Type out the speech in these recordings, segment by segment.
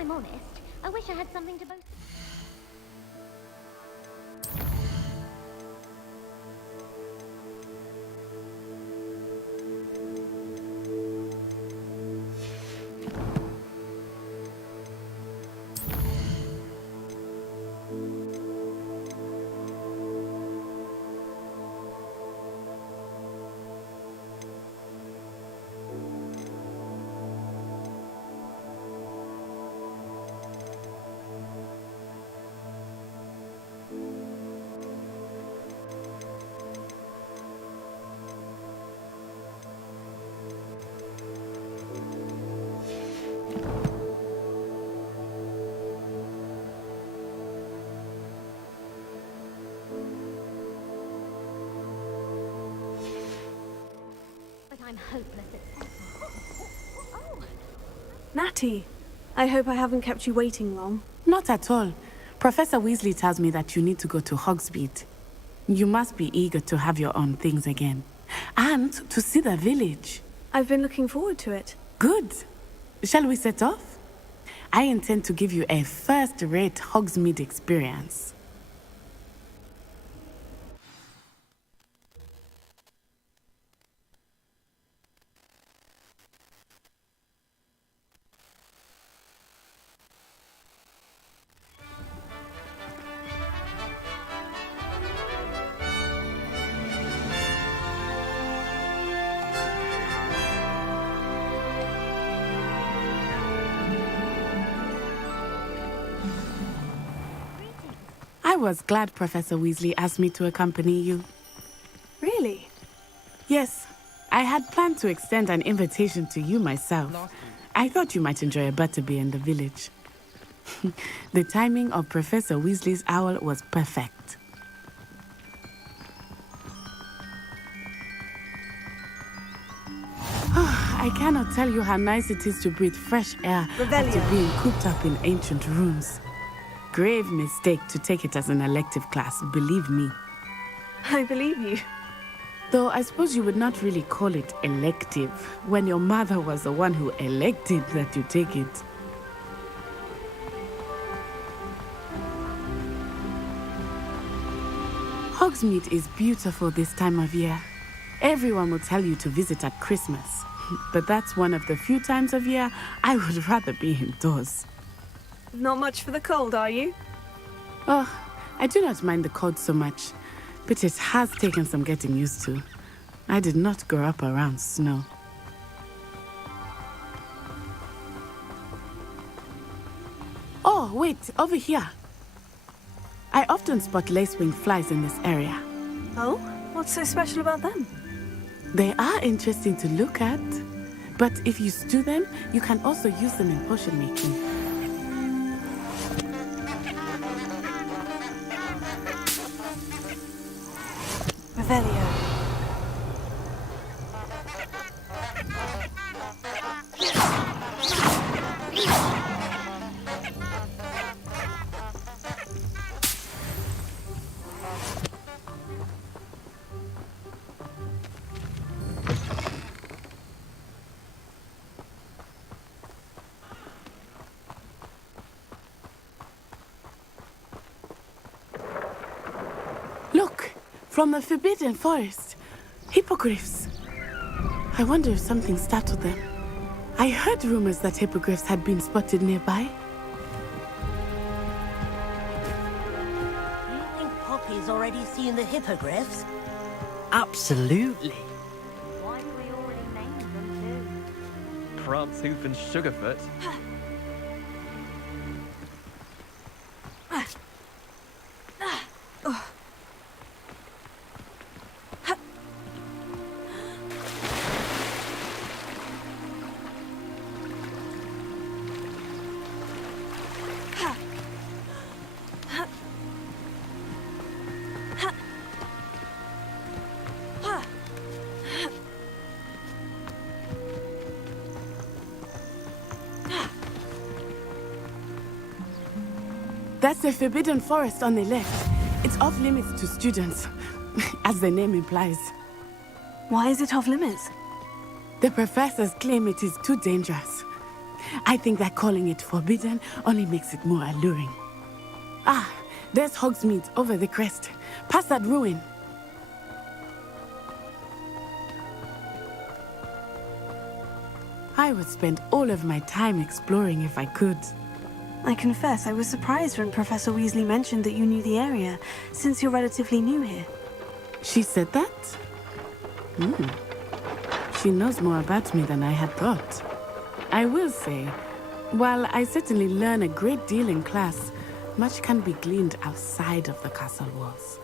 I'm honest, I wish I had something to boast. I'm hopeless at... Oh! Natty, I hope I haven't kept you waiting long. Not at all. Professor Weasley tells me that you need to go to Hogsmeade. You must be eager to have your own things again. And to see the village. I've been looking forward to it. Good. Shall we set off? I intend to give you a first-rate Hogsmeade experience. I was glad Professor Weasley asked me to accompany you. Really? Yes, I had planned to extend an invitation to you myself. I thought you might enjoy a butterbeer in the village. The timing of Professor Weasley's owl was perfect. I cannot tell you how nice it is to breathe fresh air after being cooped up in ancient rooms. Grave mistake to take it as an elective class, believe me. I believe you. Though I suppose you would not really call it elective when your mother was the one who elected that you take it. Hogsmeade is beautiful this time of year. Everyone will tell you to visit at Christmas, but that's one of the few times of year I would rather be indoors. Not much for the cold, are you? Oh, I do not mind the cold so much, but it has taken some getting used to. I did not grow up around snow. Oh, wait, over here. I often spot lacewing flies in this area. Oh? What's so special about them? They are interesting to look at, but if you stew them, you can also use them in potion making. Revelio. Look, from the Forbidden Forest, hippogriffs. I wonder if something startled them. I heard rumors that hippogriffs had been spotted nearby. You think Poppy's already seen the hippogriffs? Absolutely. Why do we already name them too? Prance, Hoof and Sugarfoot. That's the Forbidden Forest on the left. It's off limits to students, as the name implies. Why is it off limits? The professors claim it is too dangerous. I think that calling it forbidden only makes it more alluring. Ah, there's Hogsmeade over the crest. Past that ruin. I would spend all of my time exploring if I could. I confess I was surprised when Professor Weasley mentioned that you knew the area, since you're relatively new here. She said that? She knows more about me than I had thought. I will say, while I certainly learn a great deal in class, much can be gleaned outside of the castle walls.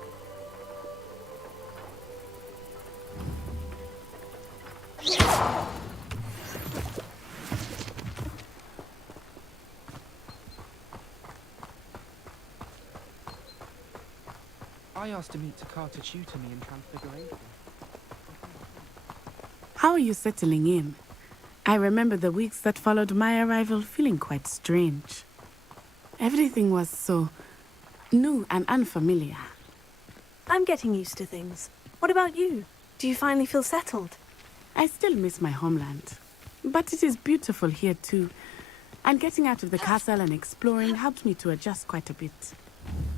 I asked Amita to tutor me in Transfiguration. How are you settling in? I remember the weeks that followed my arrival feeling quite strange. Everything was so new and unfamiliar. I'm getting used to things. What about you? Do you finally feel settled? I still miss my homeland, but it is beautiful here too. And getting out of the castle and exploring helped me to adjust quite a bit.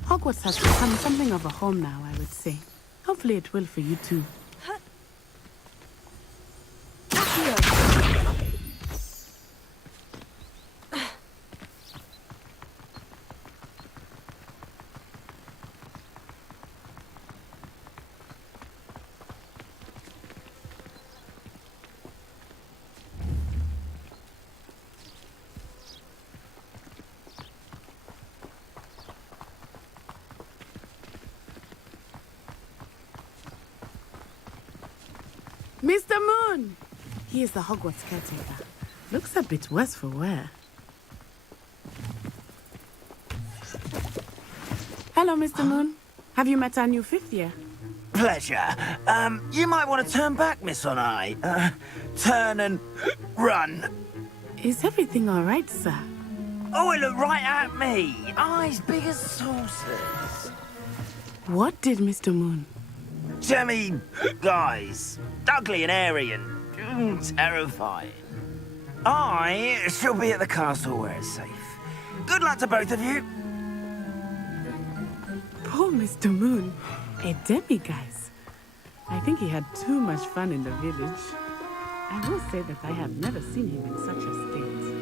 Hogwarts has become something of a home now, I would say. Hopefully it will for you too. Mr. Moon! He is the Hogwarts caretaker. Looks a bit worse for wear. Hello, Mr. Moon. Have you met our new fifth year? Pleasure. You might want to turn back, Miss On-Eye. Turn and run. Is everything all right, sir? Oh, it looked right at me. Eyes big as saucers. What did Mr. Moon? I mean, guys, ugly and airy and terrifying. I shall be at the castle where it's safe. Good luck to both of you. Poor Mr. Moon. A demiguise. I think he had too much fun in the village. I will say that I have never seen him in such a state.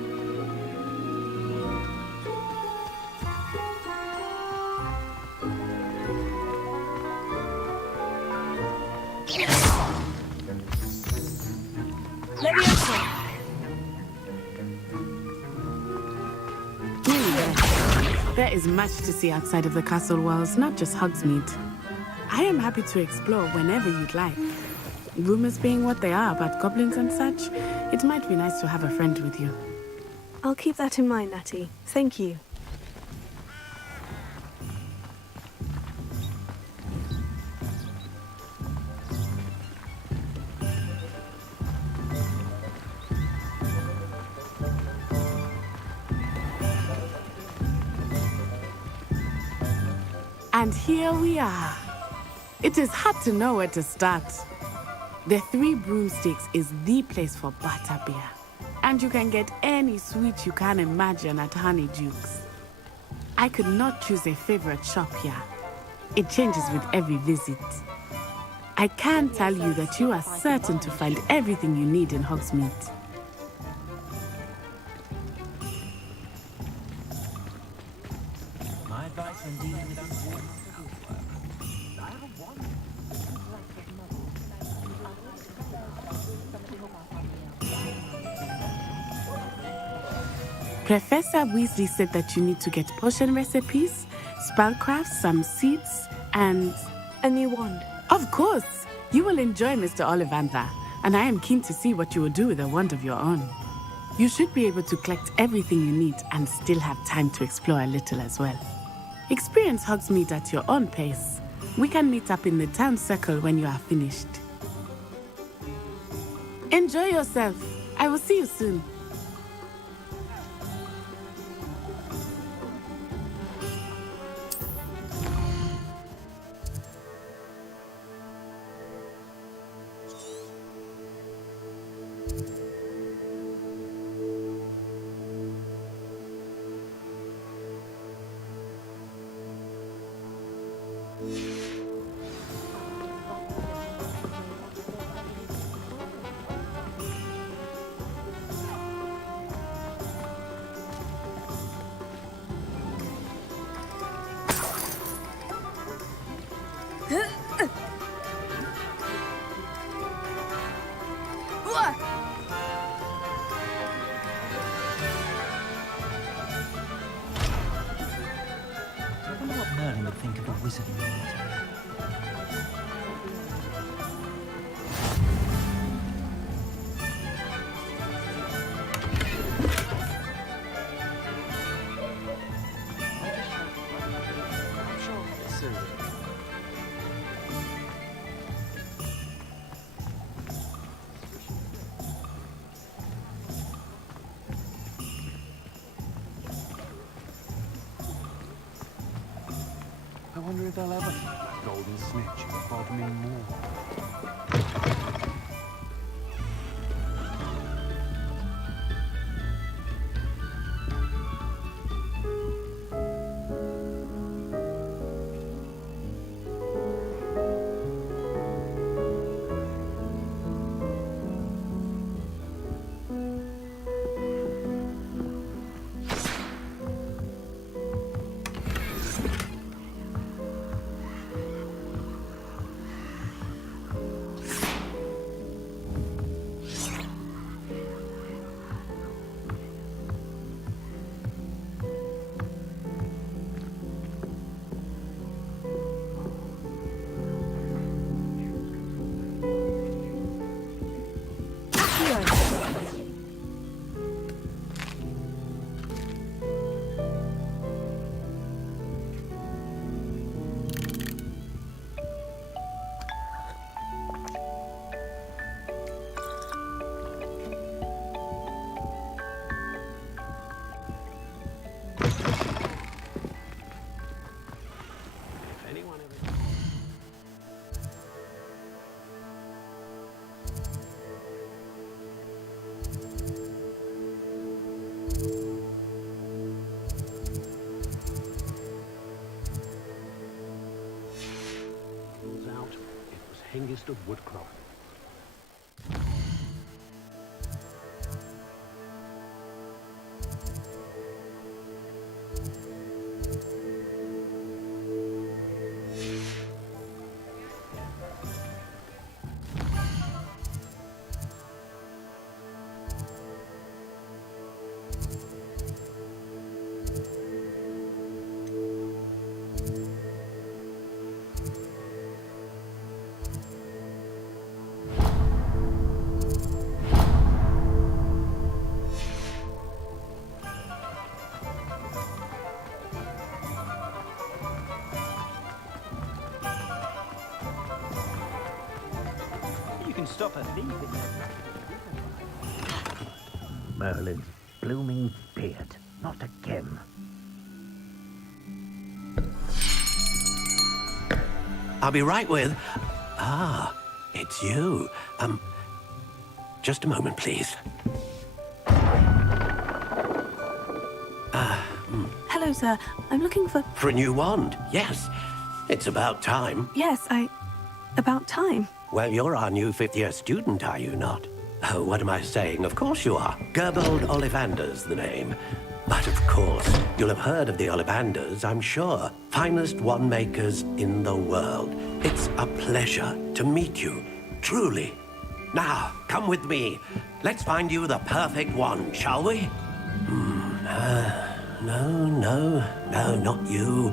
There is much to see outside of the castle walls, not just Hogsmeade. I am happy to explore whenever you'd like. Rumors being what they are about goblins and such, it might be nice to have a friend with you. I'll keep that in mind, Natty. Thank you. And here we are. It is hard to know where to start. The Three Broomsticks is the place for butterbeer. And you can get any sweet you can imagine at Honeydukes. I could not choose a favorite shop here. It changes with every visit. I can tell you that you are certain to find everything you need in Hogsmeade. My advice when dealing with unfortunate Professor Weasley said that you need to get potion recipes, spellcrafts, some seeds, and... A new wand. Of course! You will enjoy Mr. Ollivander, and I am keen to see what you will do with a wand of your own. You should be able to collect everything you need and still have time to explore a little as well. Experience Hogsmeade at your own pace. We can meet up in the town circle when you are finished. Enjoy yourself. I will see you soon. I wonder what Merlin would think of a wizard in the military. I'm sure this is... I wonder if they'll ever find that golden snitch and bother me more. Out, it was Hengist of Woodcroft. You can stop a thief in Merlin's blooming beard. Not again. I'll be right with... Ah, it's you. Just a moment, please. Hello, sir. I'm looking for... For a new wand, yes. It's about time. Yes, about time. Well, you're our new fifth-year student, are you not? Oh, what am I saying? Of course you are. Gerbold Ollivander's the name. But of course, you'll have heard of the Ollivanders, I'm sure. Finest wand makers in the world. It's a pleasure to meet you, truly. Now, come with me. Let's find you the perfect wand, shall we? No, not you.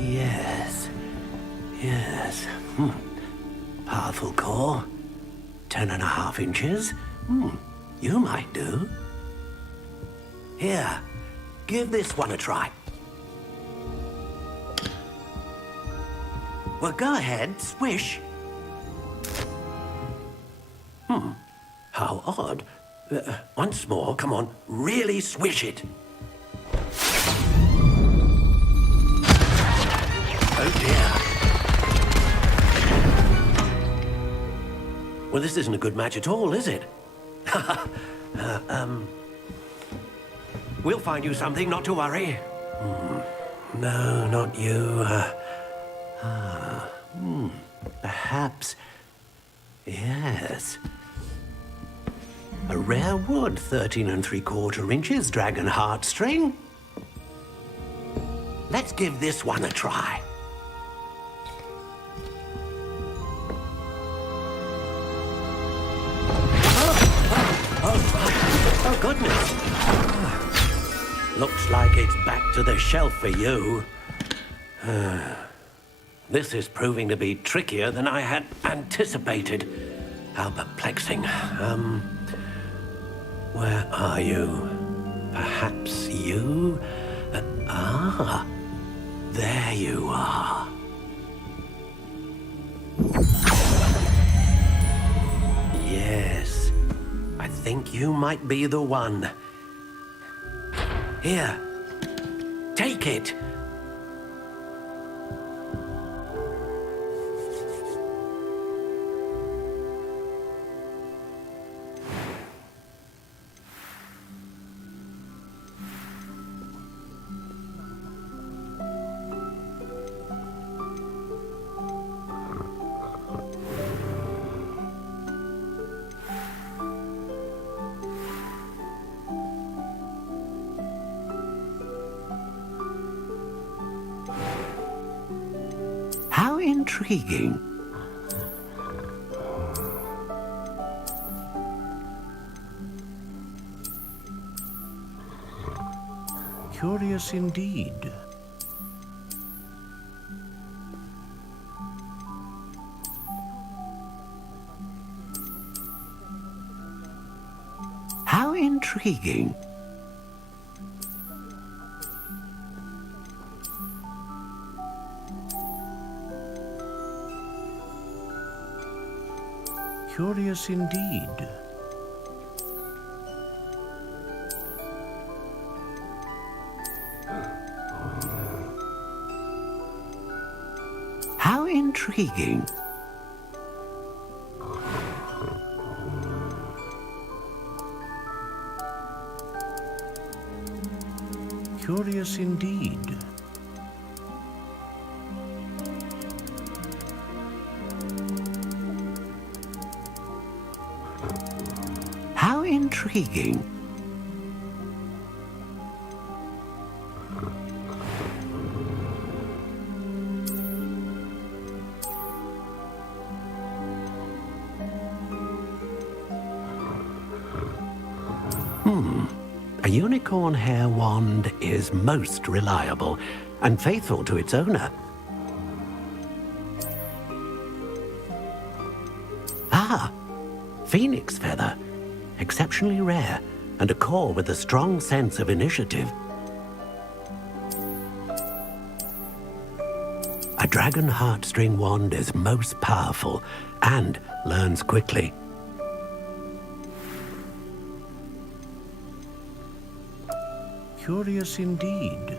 Yes. Powerful core. 10.5 inches. You might do. Here, give this one a try. Well, go ahead, swish. How odd. Once more, come on, really swish it. Oh dear. Well, this isn't a good match at all, is it? We'll find you something, not to worry. No, not you. Perhaps. Yes. A rare wood, 13 3/4 inches, dragon heartstring. Let's give this one a try. Oh, goodness. Looks like it's back to the shelf for you. This is proving to be trickier than I had anticipated. How perplexing. Where are you? Perhaps you? There you are. Yes, I think you might be the one. Here, take it. How intriguing. Curious indeed. How intriguing. Curious indeed. How intriguing. Curious indeed. How intriguing. A unicorn hair wand is most reliable and faithful to its owner. Ah, phoenix feather. Exceptionally rare, and a core with a strong sense of initiative. A dragon heartstring wand is most powerful and learns quickly. Curious indeed.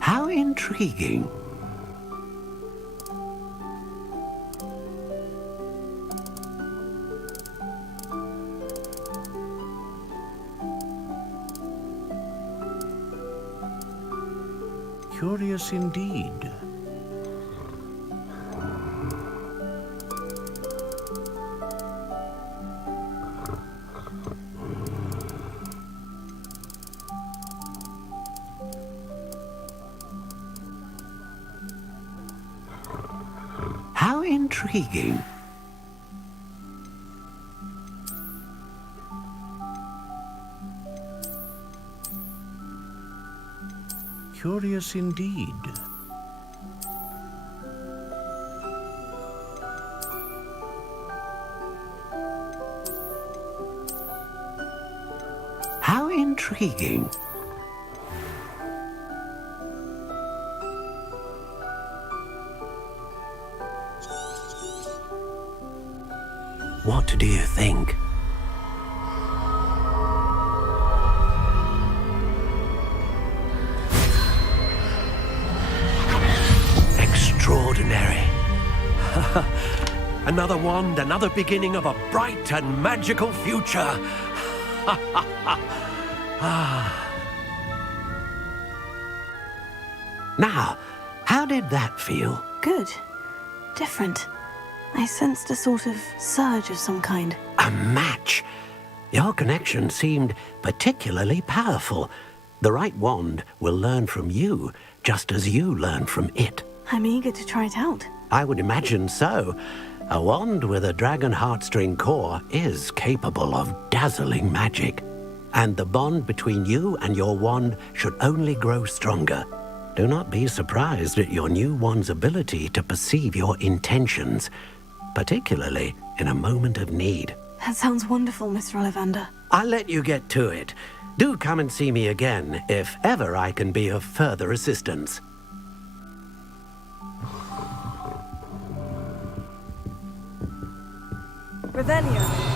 How intriguing. Curious indeed. How intriguing. Curious indeed. How intriguing. What do you think? Extraordinary. A another wand, another beginning of a bright and magical future. Now, how did that feel? Good. Different. I sensed a sort of surge of some kind. A match. Your connection seemed particularly powerful. The right wand will learn from you, just as you learn from it. I'm eager to try it out. I would imagine so. A wand with a dragon heartstring core is capable of dazzling magic. And the bond between you and your wand should only grow stronger. Do not be surprised at your new wand's ability to perceive your intentions, particularly in a moment of need. That sounds wonderful, Mr. Ollivander. I'll let you get to it. Do come and see me again if ever I can be of further assistance. Revelio.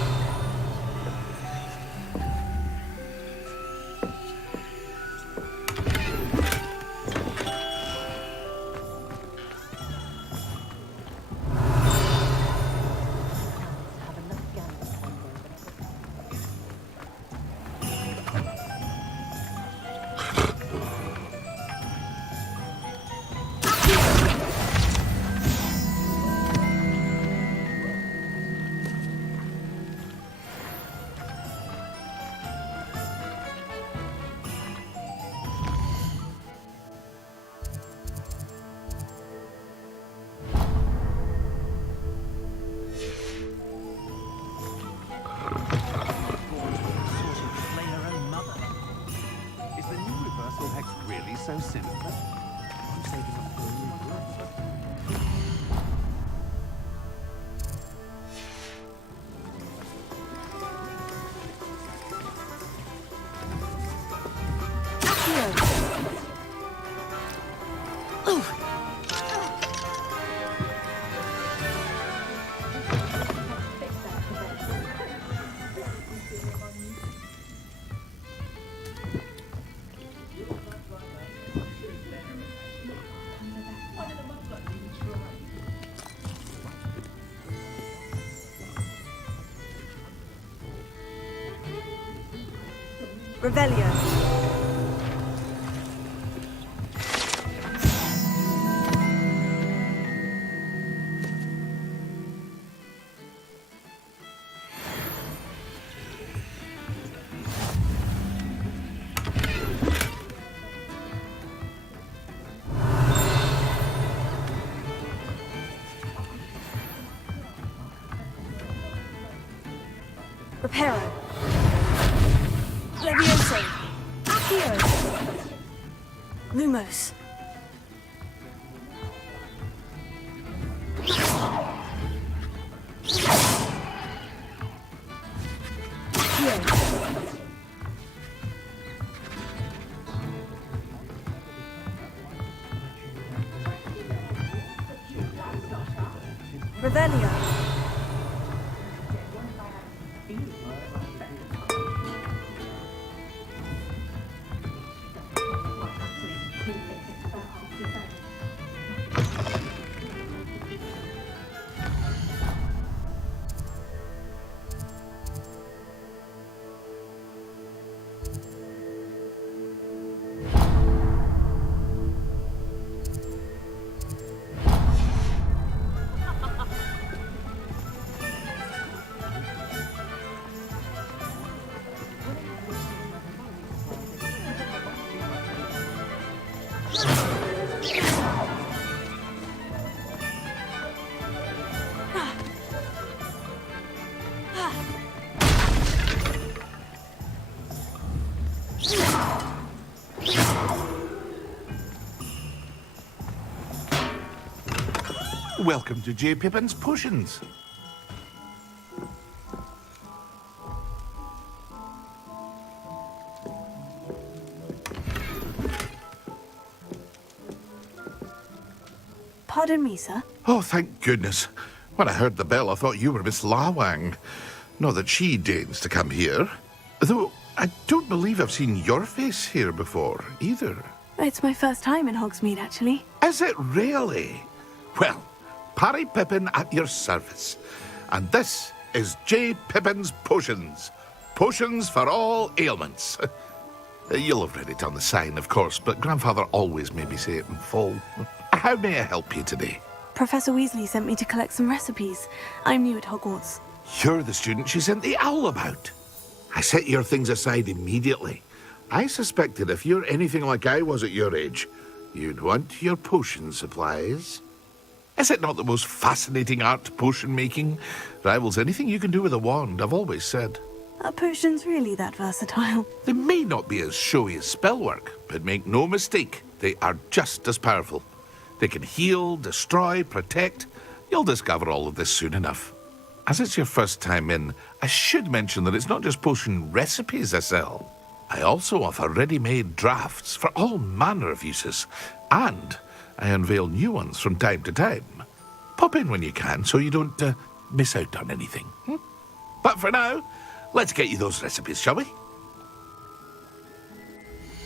So cynical. I'm saving up for a new glove. Revelio. Reparo. Levioso. Accio. Lumos. Revelio. Welcome to J. Pippin's Potions. Pardon me, sir. Oh, thank goodness. When I heard the bell, I thought you were Miss Lawang. Not that she deigns to come here. Though I don't believe I've seen your face here before, either. It's my first time in Hogsmeade, actually. Is it really? Well, Parry Pippin at your service. And this is J. Pippin's Potions. Potions for all ailments. You'll have read it on the sign, of course, but Grandfather always made me say it in full. How may I help you today? Professor Weasley sent me to collect some recipes. I'm new at Hogwarts. You're the student she sent the owl about. I set your things aside immediately. I suspected if you're anything like I was at your age, you'd want your potion supplies. Is it not the most fascinating art, potion making? Rivals anything you can do with a wand, I've always said. Are potions really that versatile? They may not be as showy as spellwork, but make no mistake, they are just as powerful. They can heal, destroy, protect. You'll discover all of this soon enough. As it's your first time in, I should mention that it's not just potion recipes I sell. I also offer ready-made drafts for all manner of uses, and I unveil new ones from time to time. Pop in when you can so you don't miss out on anything. But for now, let's get you those recipes, shall we?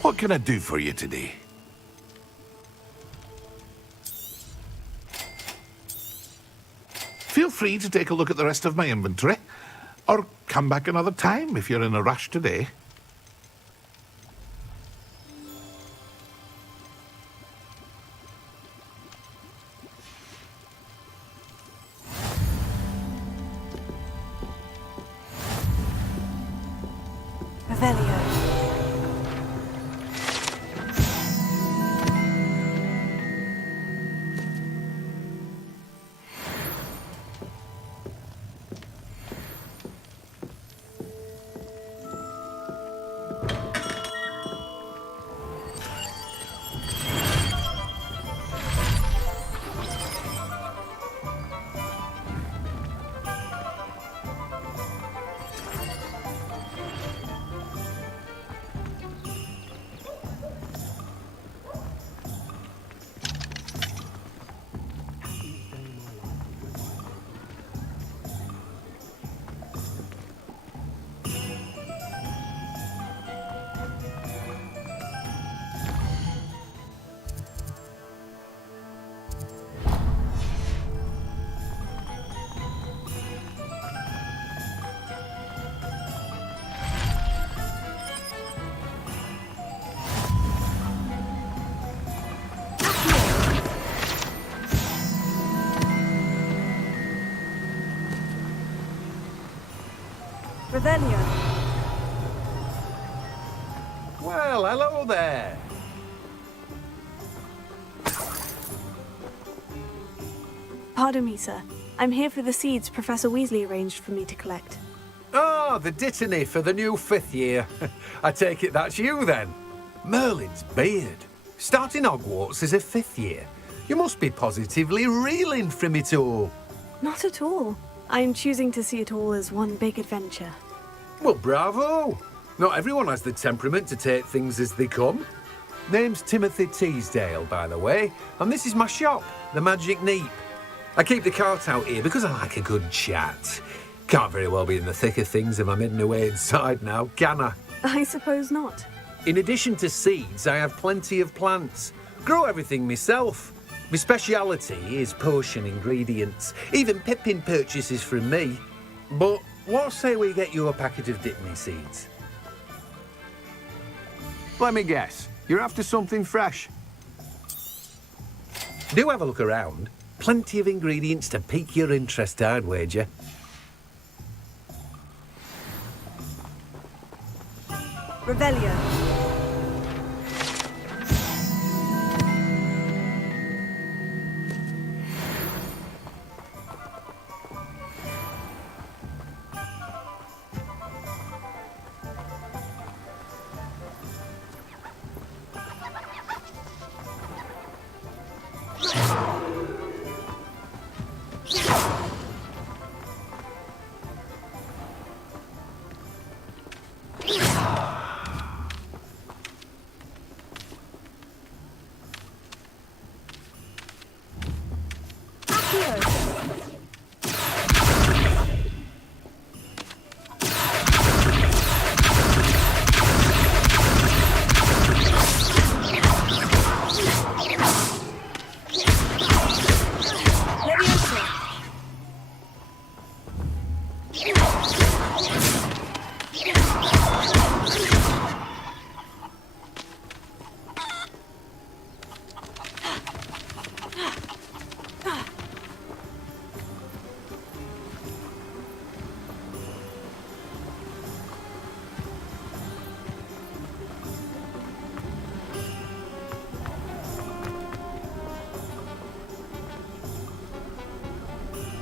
What can I do for you today? Feel free to take a look at the rest of my inventory, or come back another time if you're in a rush today. Revelio. Revelio. Well, hello there. Pardon me, sir. I'm here for the seeds Professor Weasley arranged for me to collect. Oh, the dittany for the new 5th year. I take it that's you, then. Merlin's beard. Starting Hogwarts as a 5th year. You must be positively reeling from it all. Not at all. I'm choosing to see it all as one big adventure. Well, bravo. Not everyone has the temperament to take things as they come. Name's Timothy Teasdale, by the way, and this is my shop, the Magic Neep. I keep the cart out here because I like a good chat. Can't very well be in the thick of things if I'm hidden away inside now, can I? I suppose not. In addition to seeds, I have plenty of plants. Grow everything myself. My speciality is potion ingredients. Even Pippin purchases from me. But what say we get you a packet of Dittany seeds? Let me guess. You're after something fresh. Do have a look around. Plenty of ingredients to pique your interest, I'd wager. Revelio.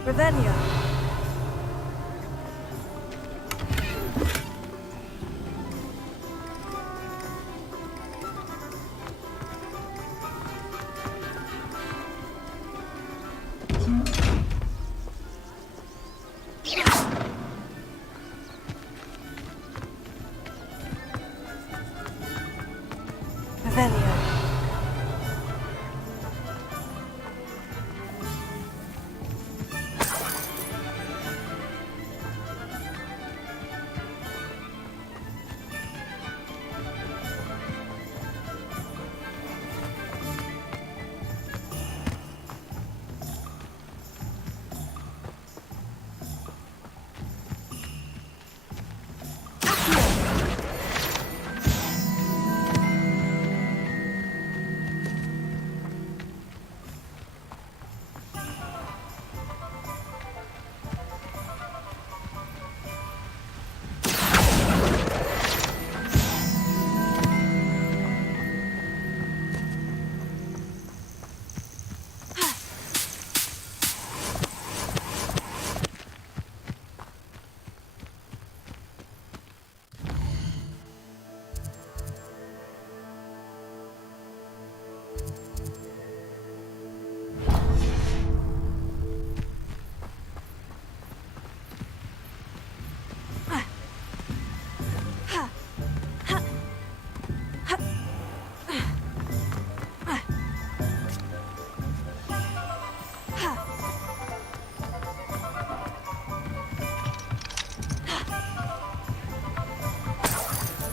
Revelio. Revelio.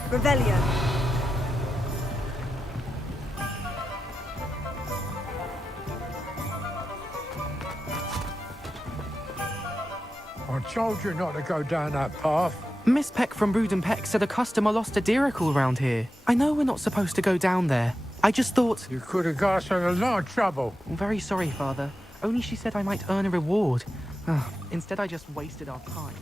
Revelio. I told you not to go down that path. Miss Peck from Brood Peck said a customer lost a deeracle round here. I know we're not supposed to go down there. I just thought... You could have got us in a lot of trouble. I'm very sorry, Father. Only she said I might earn a reward. Instead, I just wasted our time.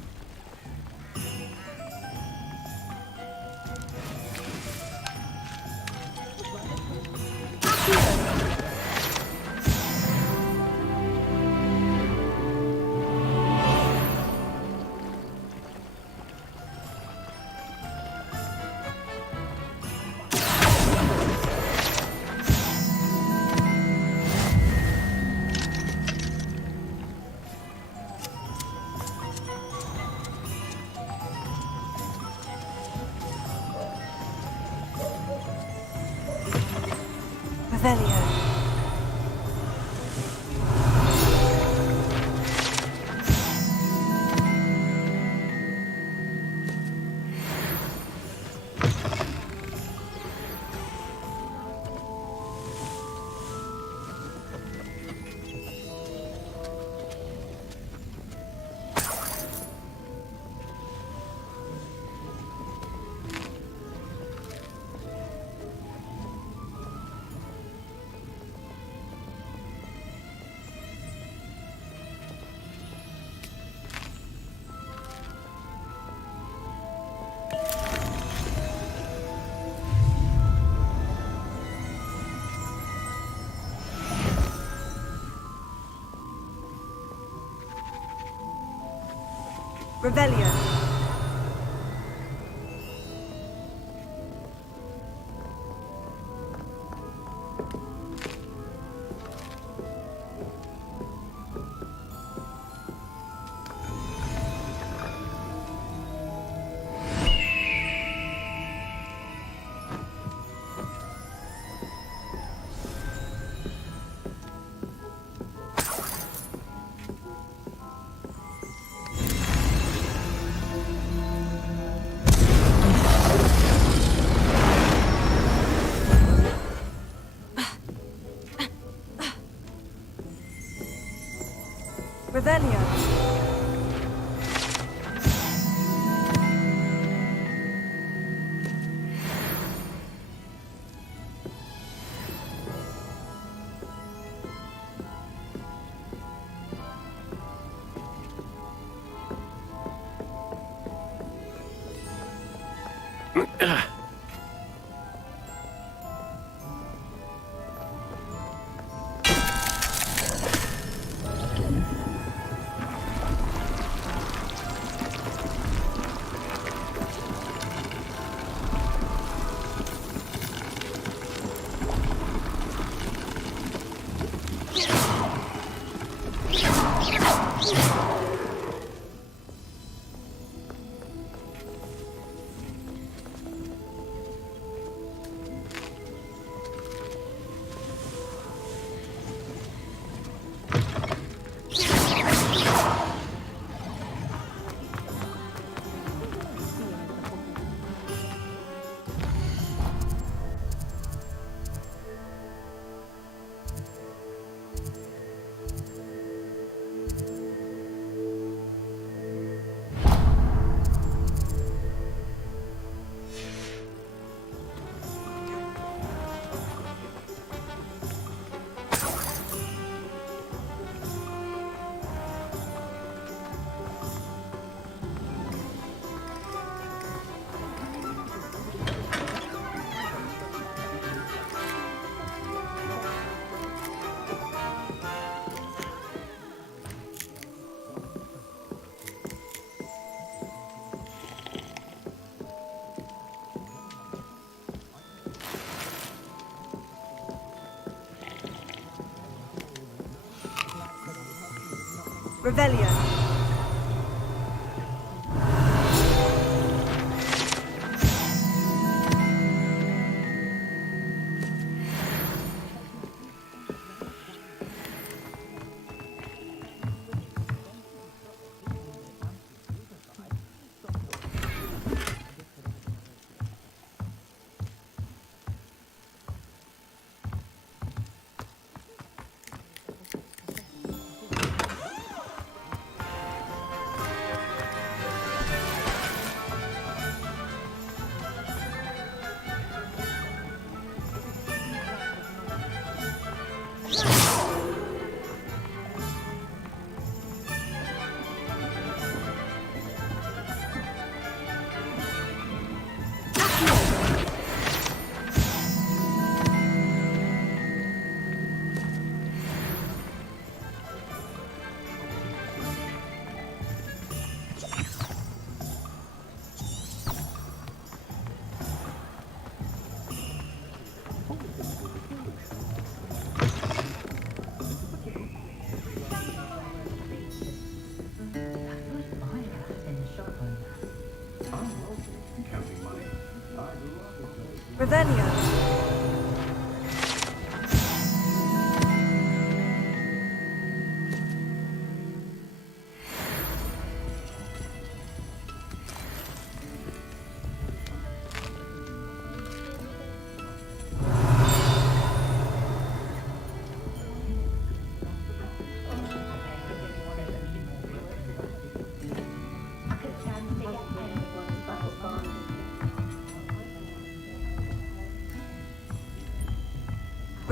Revelio. Revelio. Revelio. Revelio. Revelio.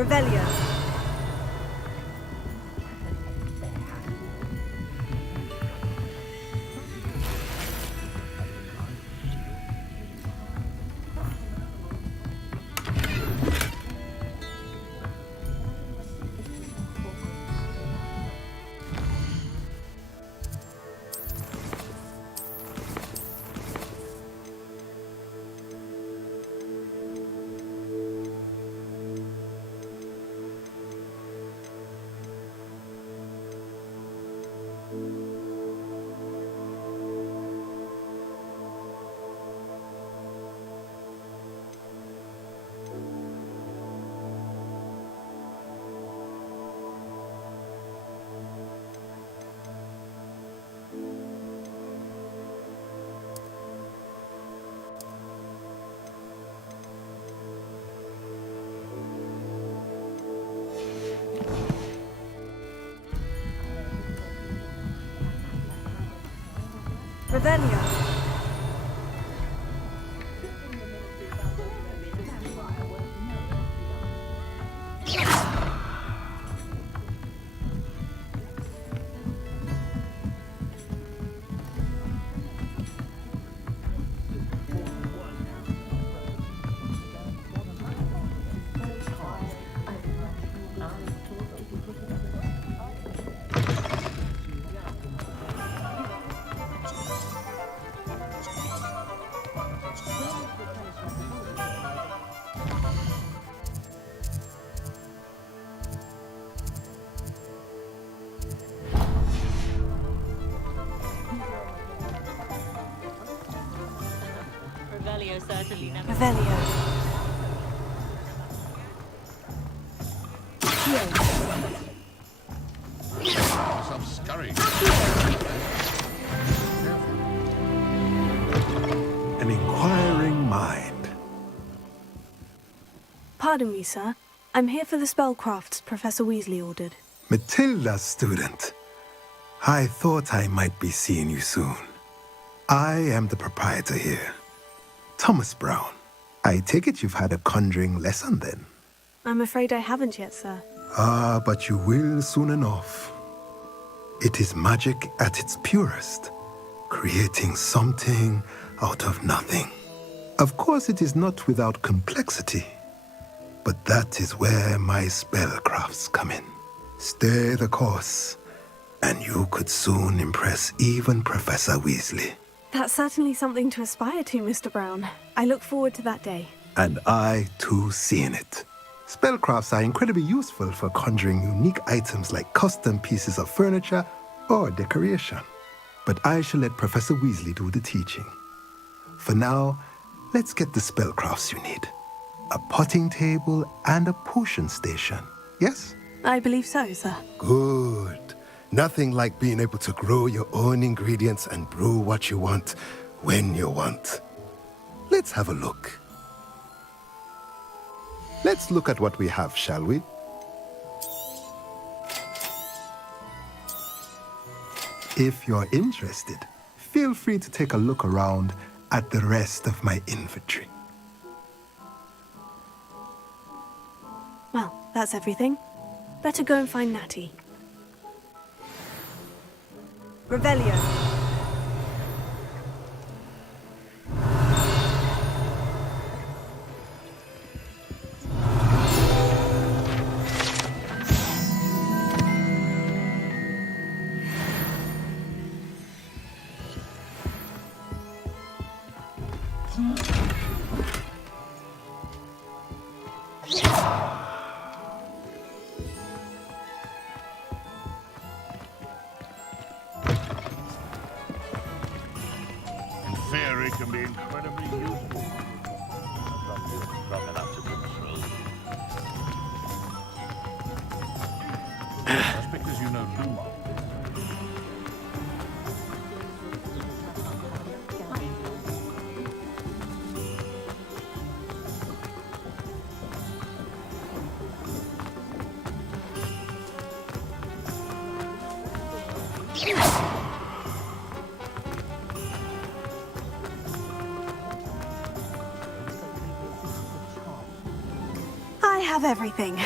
Revelio. Revelio. Revelio. Some scurry. An inquiring mind. Pardon me, sir. I'm here for the spellcrafts Professor Weasley ordered. Matilda, student. I thought I might be seeing you soon. I am the proprietor here, Thomas Brown. I take it you've had a conjuring lesson then? I'm afraid I haven't yet, sir. Ah, but you will soon enough. It is magic at its purest, creating something out of nothing. Of course, it is not without complexity, but that is where my spellcrafts come in. Stay the course, and you could soon impress even Professor Weasley. That's certainly something to aspire to, Mr. Brown. I look forward to that day. And I, too, seeing it. Spellcrafts are incredibly useful for conjuring unique items like custom pieces of furniture or decoration. But I shall let Professor Weasley do the teaching. For now, let's get the spellcrafts you need. A potting table and a potion station, yes? I believe so, sir. Good. Nothing like being able to grow your own ingredients and brew what you want when you want. Let's have a look. Let's look at what we have, shall we? If you're interested, feel free to take a look around at the rest of my inventory. Well, that's everything. Better go and find Natty. Revelio. Fairy can be incredibly useful. Long enough to control. Just because you know Lumos. I have everything.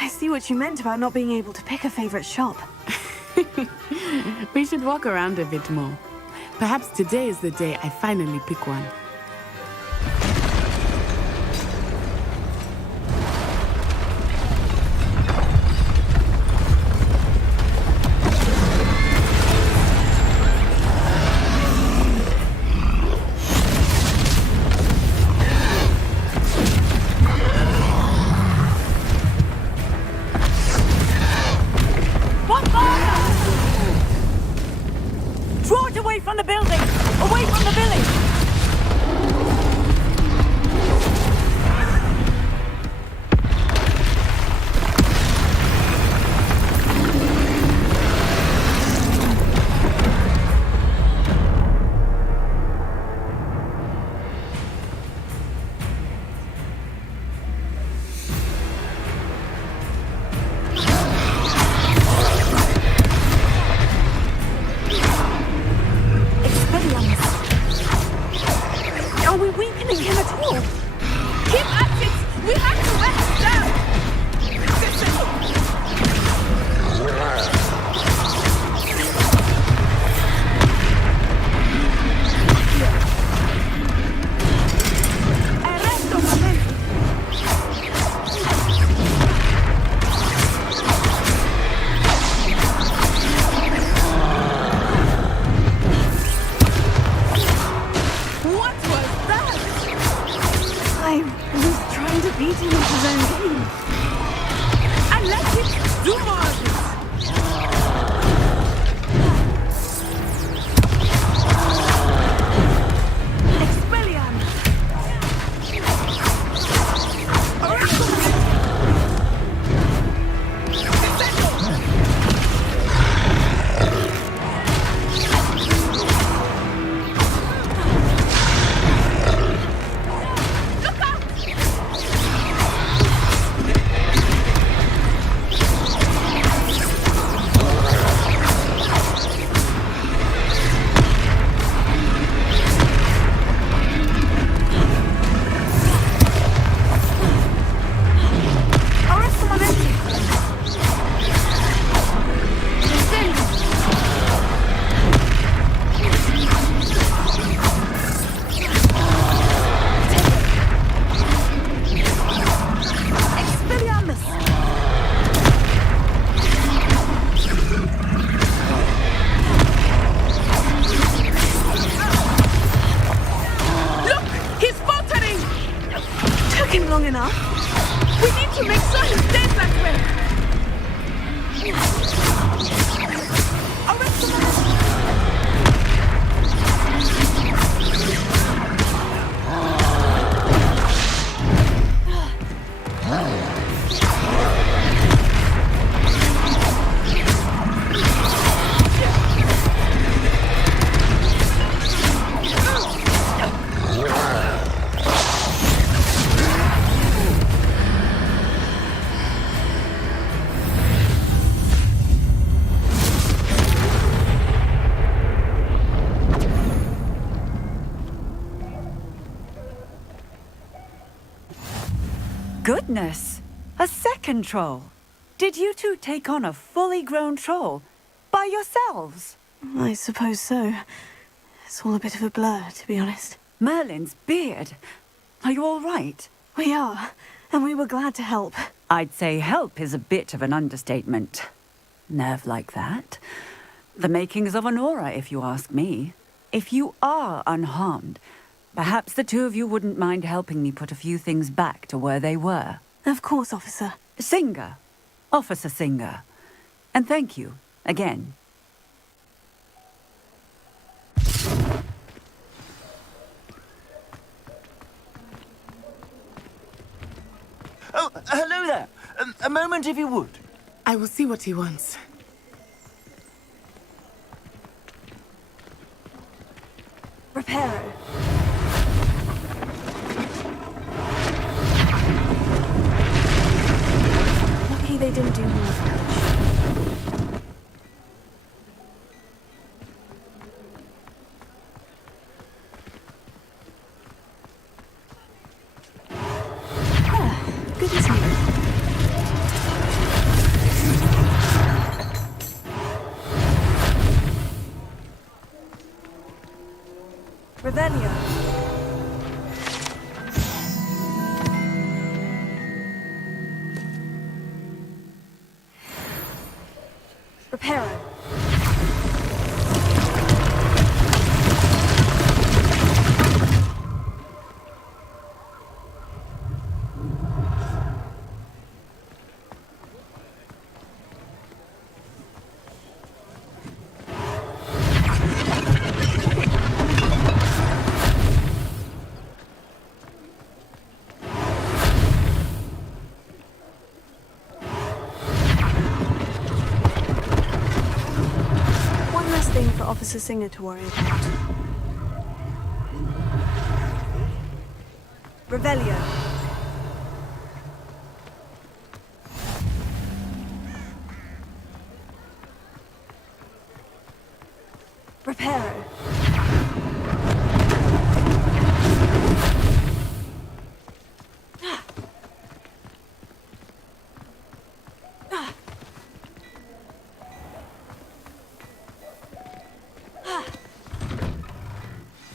I see what you meant about not being able to pick a favorite shop. We should walk around a bit more. Perhaps today is the day I finally pick one. Draw it away from the building! Away from the village! Are we weakening him at all? Keep at it! We have to let him down! Beat him at his own game. And let him do more of it. Expelliarmus! Goodness! A second troll! Did you two take on a fully grown troll? By yourselves? I suppose so. It's all a bit of a blur, to be honest. Merlin's beard. Are you all right? We are, and we were glad to help. I'd say help is a bit of an understatement. Nerve like that. The makings of an aura, if you ask me. If you are unharmed, perhaps the two of you wouldn't mind helping me put a few things back to where they were. Of course, officer. Singer. Officer Singer. And thank you, again. Oh, hello there. A moment, if you would. I will see what he wants. Reparo. Lucky they didn't do more damage. Good to see you. Revelio. Reparo. Thing for Officer Singer to worry about. Revelio. Reparo.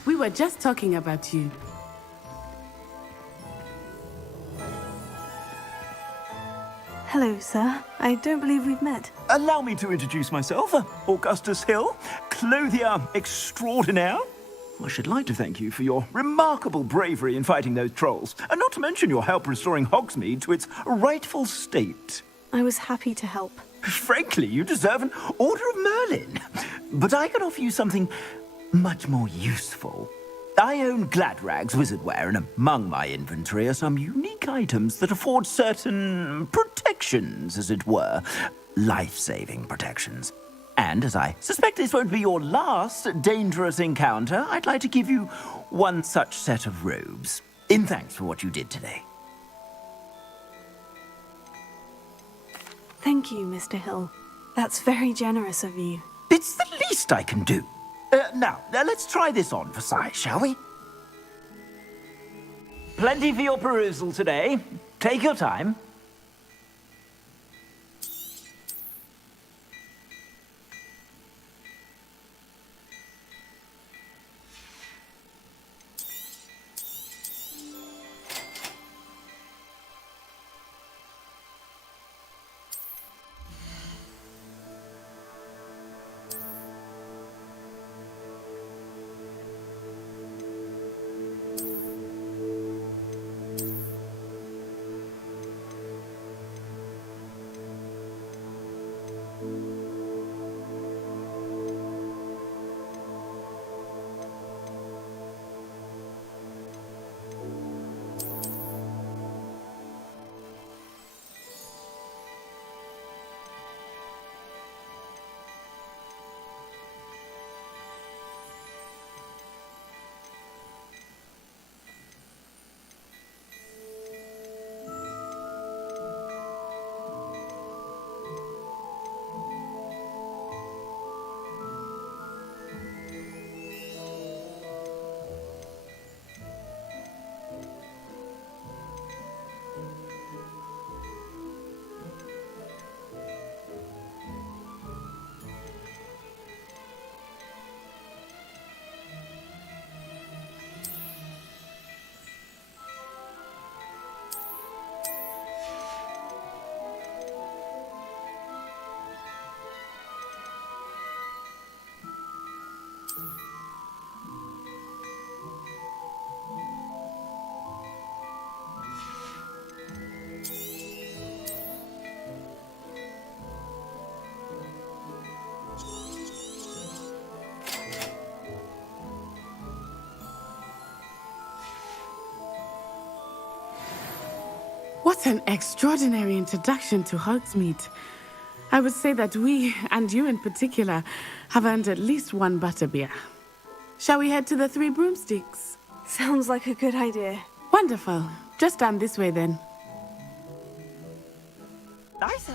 We were just talking about you. Hello, sir. I don't believe we've met. Allow me to introduce myself, Augustus Hill, clothier extraordinaire. I should like to thank you for your remarkable bravery in fighting those trolls, and not to mention your help restoring Hogsmeade to its rightful state. I was happy to help. Frankly, you deserve an Order of Merlin. But I can offer you something much more useful. I own Gladrag's wizardware, and among my inventory are some unique items that afford certain protections, as it were. Life-saving protections. And as I suspect this won't be your last dangerous encounter, I'd like to give you one such set of robes, in thanks for what you did today. Thank you, Mr. Hill. That's very generous of you. It's the least I can do. Now, let's try this on for size, shall we? Plenty for your perusal today. Take your time. What an extraordinary introduction to Hogsmeade. I would say that we, and you in particular, have earned at least one butterbeer. Shall we head to the Three Broomsticks? Sounds like a good idea. Wonderful. Just down this way then. Nice.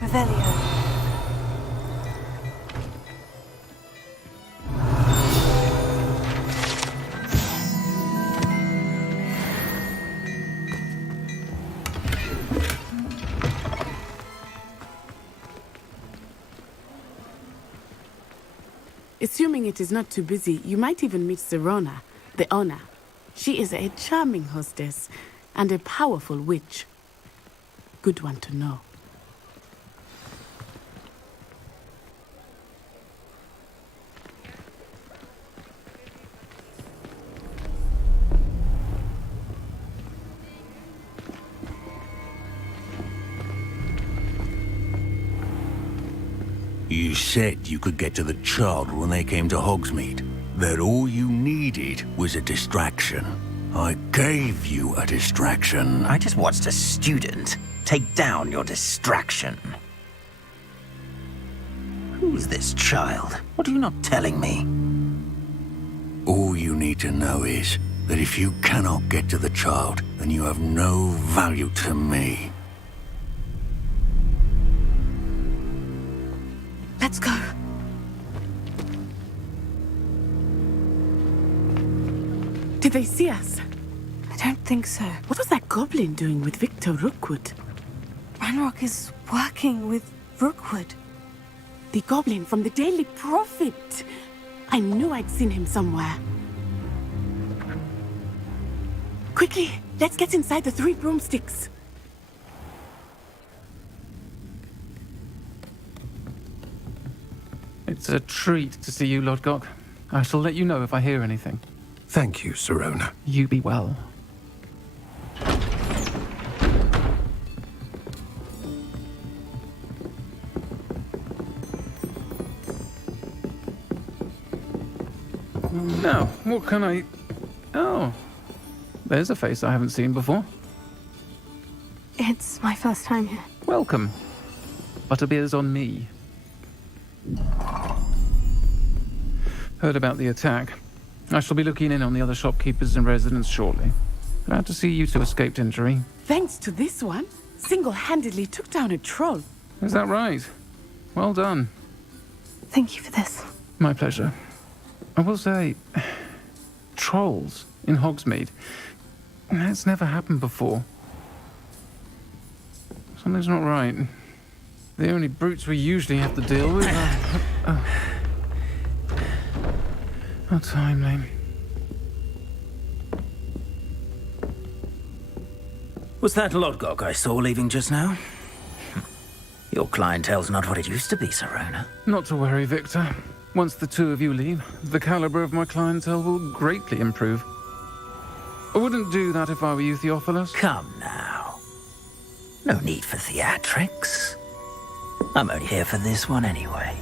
Revelio. Assuming it is not too busy, you might even meet Sirona, the owner. She is a charming hostess and a powerful witch. Good one to know. You said you could get to the child when they came to Hogsmeade. That all you needed was a distraction. I gave you a distraction. I just watched a student take down your distraction. Who's this child? What are you not telling me? All you need to know is that if you cannot get to the child, then you have no value to me. Let's go. Did they see us? I don't think so. What was that goblin doing with Victor Rookwood? Ranrock is working with Rookwood. The goblin from the Daily Prophet. I knew I'd seen him somewhere. Quickly, let's get inside the Three Broomsticks. It's a treat to see you, Lodgok. I shall let you know if I hear anything. Thank you, Sirona. You be well. Now, what can I... Oh, there's a face I haven't seen before. It's my first time here. Welcome. Butterbeer's on me. Heard about the attack. I shall be looking in on the other shopkeepers and residents shortly. Glad to see you two escaped injury. Thanks to this one, single-handedly took down a troll. Is that right? Well done. Thank you for this. My pleasure. I will say, trolls in Hogsmeade. That's never happened before. Something's not right. The only brutes we usually have to deal with are... How timely. Was that Lodgok I saw leaving just now? Your clientele's not what it used to be, Serona. Not to worry, Victor. Once the two of you leave, the caliber of my clientele will greatly improve. I wouldn't do that if I were you, Theophilus. Come now. No need for theatrics. I'm only here for this one anyway.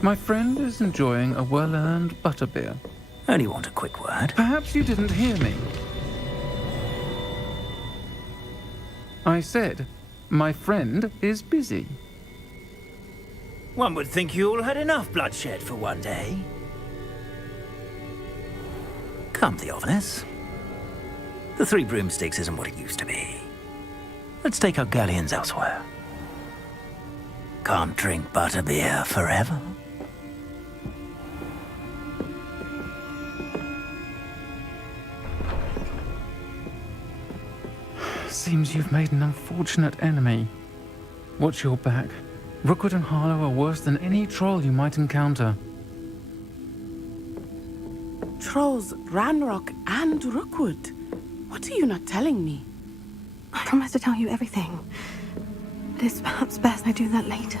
My friend is enjoying a well-earned butterbeer. Only want a quick word. Perhaps you didn't hear me. I said, my friend is busy. One would think you all had enough bloodshed for one day. Come, Theophilus. The Three Broomsticks isn't what it used to be. Let's take our galleons elsewhere. Can't drink butterbeer forever. Seems you've made an unfortunate enemy. Watch your back. Rookwood and Harlow are worse than any troll you might encounter. Trolls, Ranrock, and Rookwood. What are you not telling me? I promise to tell you everything. But it's perhaps best I do that later.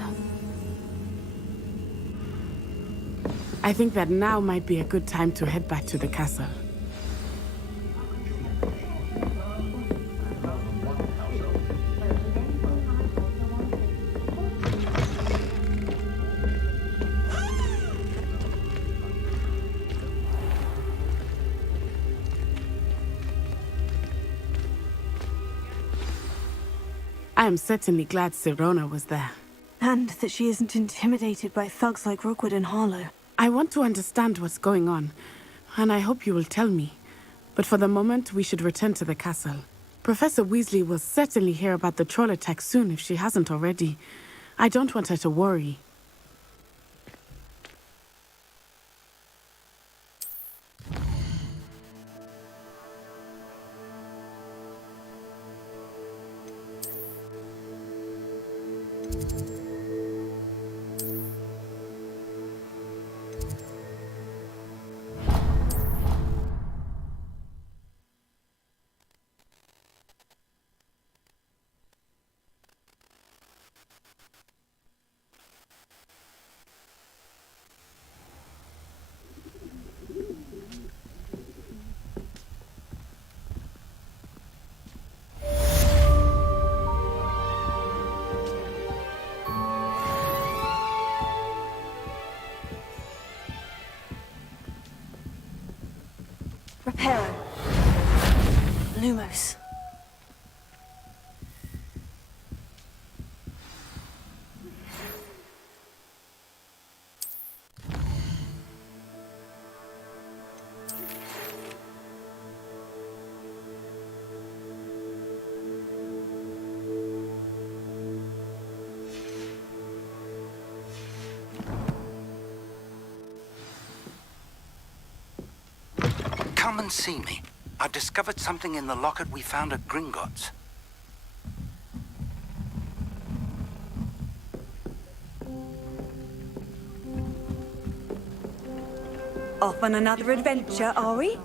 I think that now might be a good time to head back to the castle. I am certainly glad Serona was there. And that she isn't intimidated by thugs like Rookwood and Harlow. I want to understand what's going on, and I hope you will tell me. But for the moment, we should return to the castle. Professor Weasley will certainly hear about the troll attack soon if she hasn't already. I don't want her to worry. Reparo. Lumos. Come and see me. I've discovered something in the locket we found at Gringotts. Off on another adventure, are we?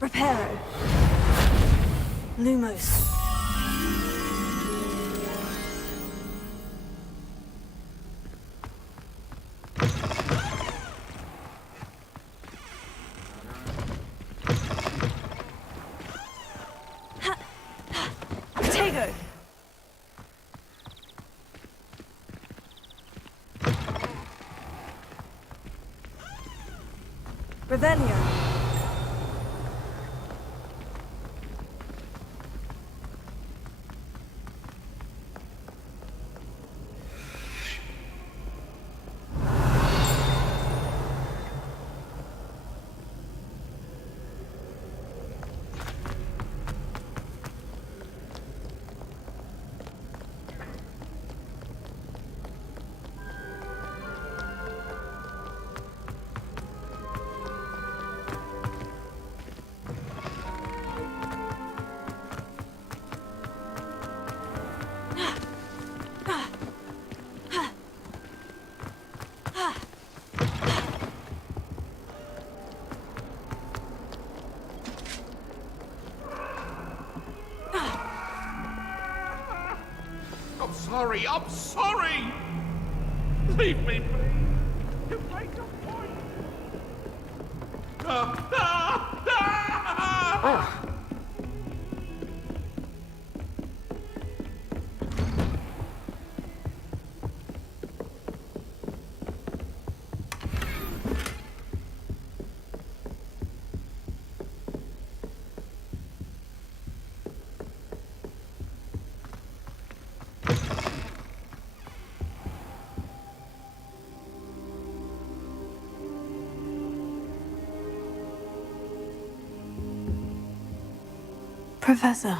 Reparo. Lumos. Potato! Revelio. sorry. I'm sorry. Leave me be. You make a point. Professor,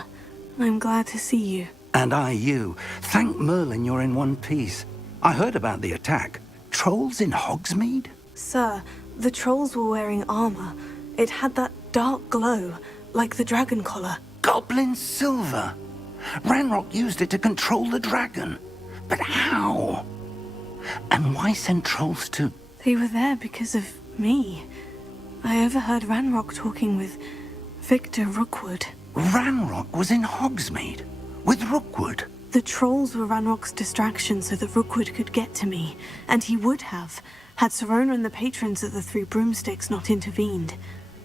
I'm glad to see you. And I you. Thank Merlin you're in one piece. I heard about the attack. Trolls in Hogsmeade? Sir, the trolls were wearing armor. It had that dark glow, like the dragon collar. Goblin silver. Ranrock used it to control the dragon. But how? And why send trolls to... They were there because of me. I overheard Ranrock talking with Victor Rookwood. Ranrock was in Hogsmeade? With Rookwood? The trolls were Ranrock's distraction so that Rookwood could get to me. And he would have, had Serona and the patrons at the Three Broomsticks not intervened.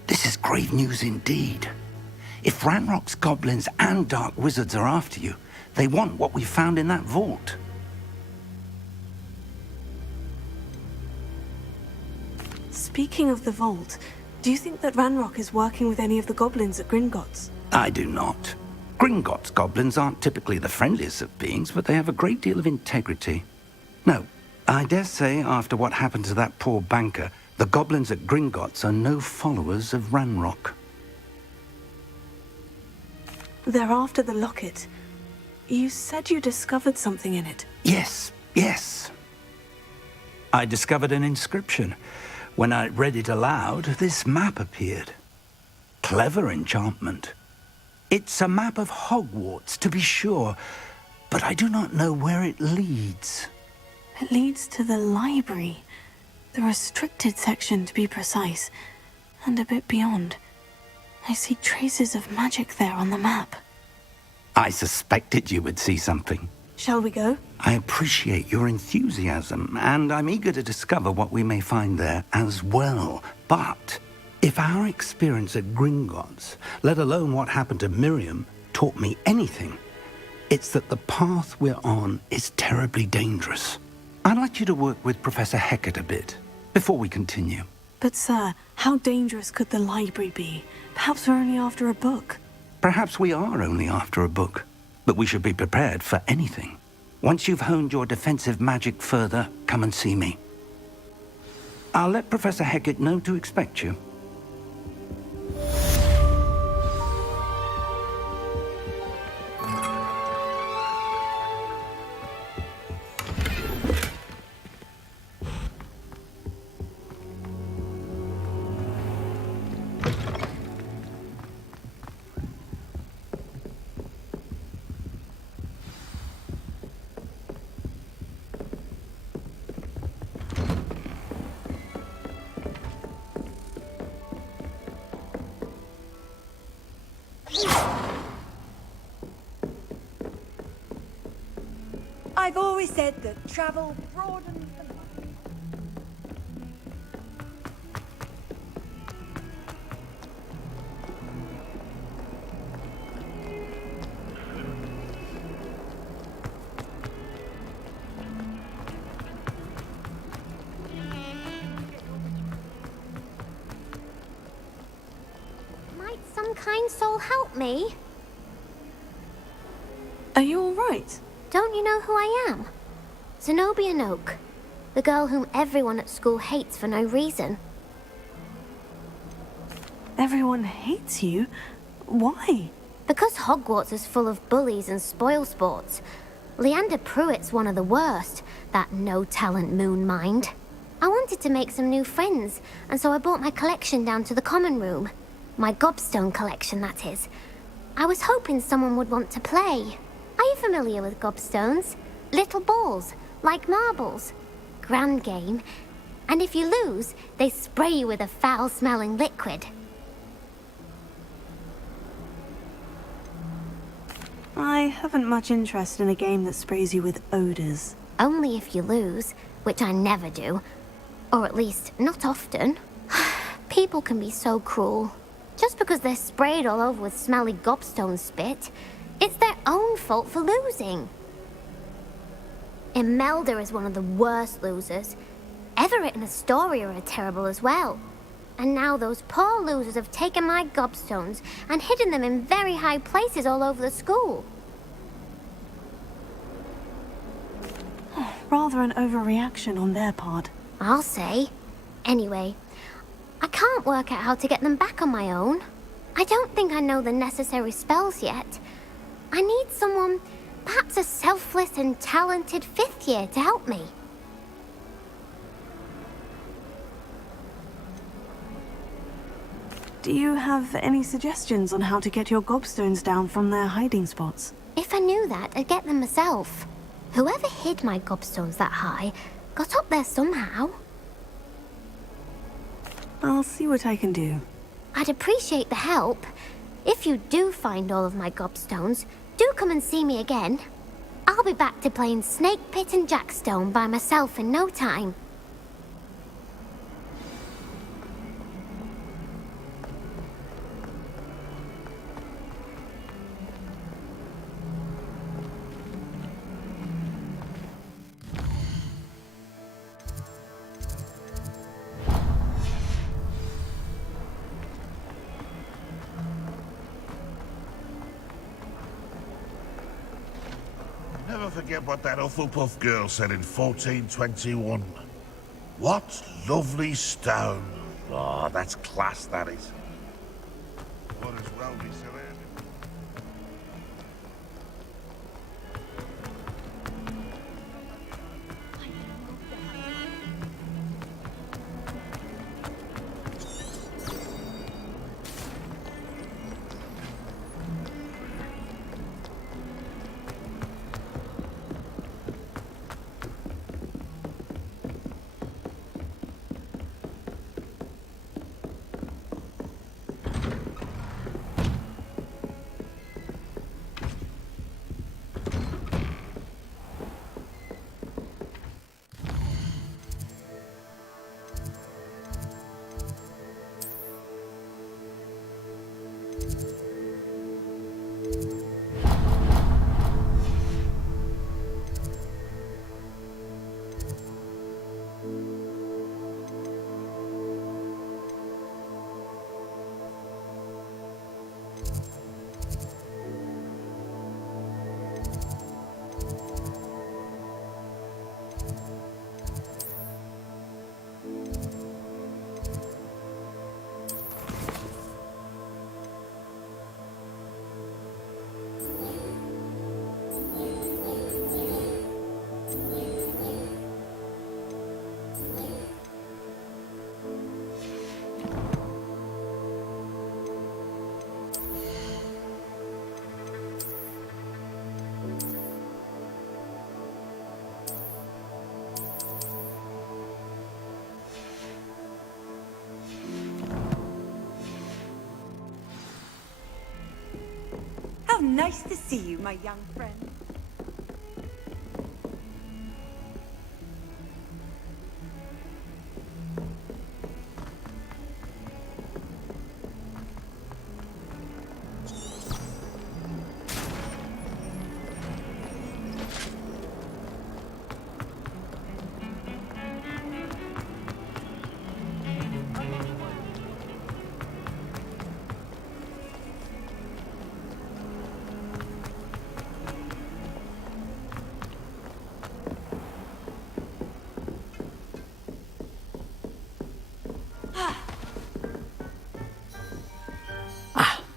This is grave news indeed. If Ranrock's goblins and dark wizards are after you, they want what we found in that vault. Speaking of the vault, do you think that Ranrock is working with any of the goblins at Gringotts? I do not. Gringotts goblins aren't typically the friendliest of beings, but they have a great deal of integrity. No, I dare say after what happened to that poor banker, the goblins at Gringotts are no followers of Ranrock. They're after the locket. You said you discovered something in it. Yes. I discovered an inscription. When I read it aloud, this map appeared. Clever enchantment. It's a map of Hogwarts, to be sure, but I do not know where it leads. It leads to the library. The restricted section, to be precise, and a bit beyond. I see traces of magic there on the map. I suspected you would see something. Shall we go? I appreciate your enthusiasm, and I'm eager to discover what we may find there as well. But if our experience at Gringotts, let alone what happened to Miriam, taught me anything, it's that the path we're on is terribly dangerous. I'd like you to work with Professor Hecat a bit before we continue. But sir, how dangerous could the library be? Perhaps we're only after a book. Perhaps we are only after a book, but we should be prepared for anything. Once you've honed your defensive magic further, come and see me. I'll let Professor Hecat know to expect you. I've always said that travel broadens the... Might some kind soul help me? Are you all right? Don't you know who I am? Zenobia Noak, the girl whom everyone at school hates for no reason. Everyone hates you? Why? Because Hogwarts is full of bullies and spoilsports. Leander Pruitt's one of the worst, that no-talent moon mind. I wanted to make some new friends, and so I brought my collection down to the common room. My gobstone collection, that is. I was hoping someone would want to play. Are you familiar with gobstones? Little balls, like marbles. Grand game. And if you lose, they spray you with a foul-smelling liquid. I haven't much interest in a game that sprays you with odors. Only if you lose, which I never do. Or at least, not often. People can be so cruel. Just because they're sprayed all over with smelly gobstone spit, it's their own fault for losing. Imelda is one of the worst losers. Everett and Astoria are terrible as well. And now those poor losers have taken my gobstones and hidden them in very high places all over the school. Rather an overreaction on their part. I'll say. Anyway, I can't work out how to get them back on my own. I don't think I know the necessary spells yet. I need someone, perhaps a selfless and talented 5th year to help me. Do you have any suggestions on how to get your gobstones down from their hiding spots? If I knew that, I'd get them myself. Whoever hid my gobstones that high got up there somehow. I'll see what I can do. I'd appreciate the help. If you do find all of my gobstones, do come and see me again. I'll be back to playing Snake Pit and Jackstone by myself in no time. Never forget what that Hufflepuff girl said in 1421. What lovely stone. Oh, that's class, that is. Would as well be surrounded. How nice to see you, my young friend.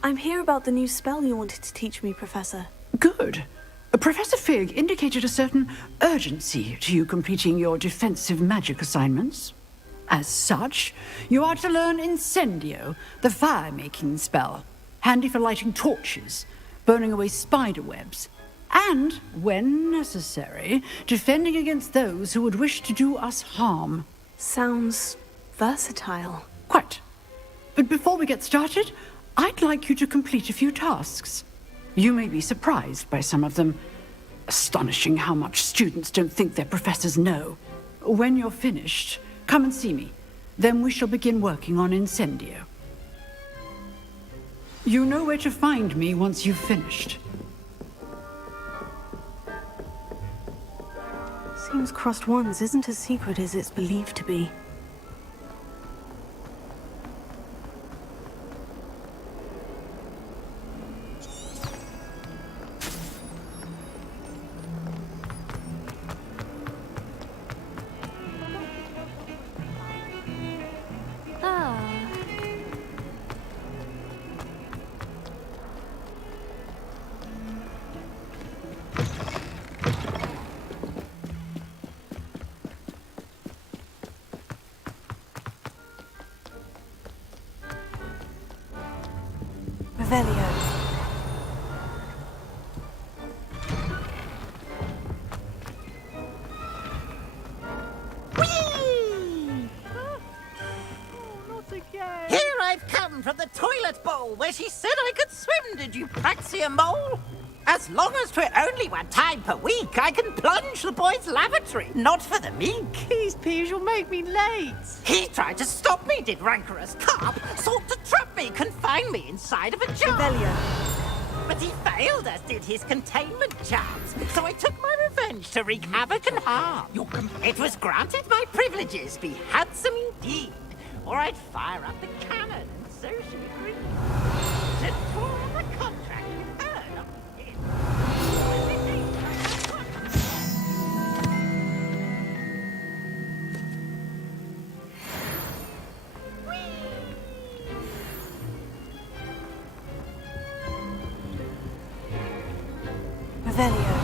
I'm here about the new spell you wanted to teach me, Professor. Good. Professor Fig indicated a certain urgency to you completing your defensive magic assignments. As such, you are to learn Incendio, the fire-making spell, handy for lighting torches, burning away spider webs, and, when necessary, defending against those who would wish to do us harm. Sounds versatile. Quite. But before we get started, I'd like you to complete a few tasks. You may be surprised by some of them. Astonishing how much students don't think their professors know. When you're finished, come and see me. Then we shall begin working on Incendio. You know where to find me once you've finished. Seems Crossed Wands isn't as secret as it's believed to be. Revelio. Here I've come from the toilet bowl where she said I could swim, did you praxia mole? As long as 'twere only one time per week, I can plunge the boys' lavatory, not for the meek. These peas will make me late. He tried to stop me, did rancorous carp, sought to trap me, confine me inside of a jar. Revelio. But he failed, as did his containment charms, so I took my revenge to wreak havoc and harm. It was granted my privileges be handsome indeed, or I'd fire up the cannon, and so she agreed. She tore on the contract with her, not with him. Revelio.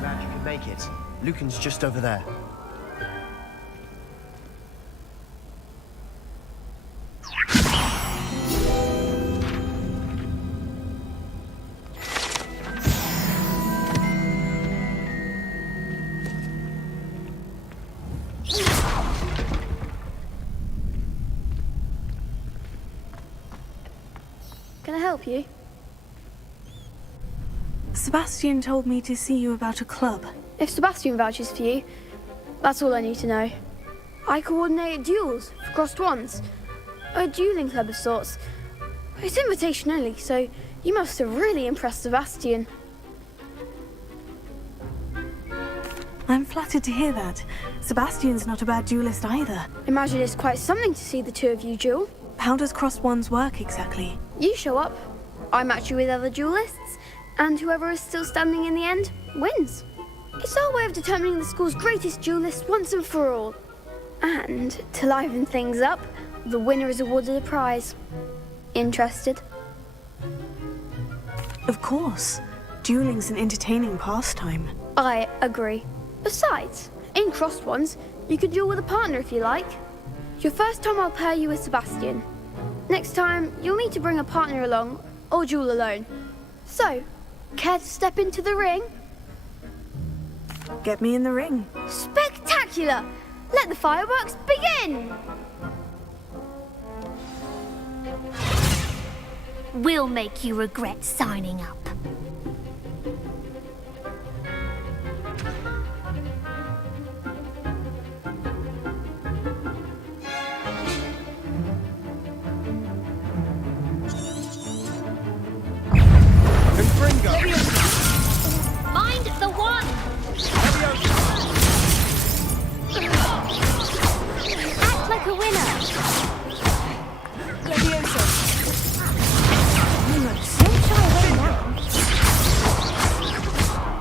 Glad you could make it. Lucan's just over there. Can I help you? Sebastian told me to see you about a club. If Sebastian vouches for you, that's all I need to know. I coordinate duels for Crossed Wands. A dueling club of sorts. It's invitation only, so you must have really impressed Sebastian. I'm flattered to hear that. Sebastian's not a bad duelist either. Imagine it's quite something to see the two of you duel. How does Crossed Wands work exactly? You show up, I match you with other duelists, and whoever is still standing in the end wins. It's our way of determining the school's greatest duelist once and for all. And to liven things up, the winner is awarded a prize. Interested? Of course. Dueling's an entertaining pastime. I agree. Besides, in Crossed Wands, you could duel with a partner if you like. Your first time I'll pair you with Sebastian. Next time, you'll need to bring a partner along, or duel alone. So, care to step into the ring? Get me in the ring. Spectacular! Let the fireworks begin! We'll make you regret signing up. Mind the one! Act like a winner! Leviosa. Don't shy away now.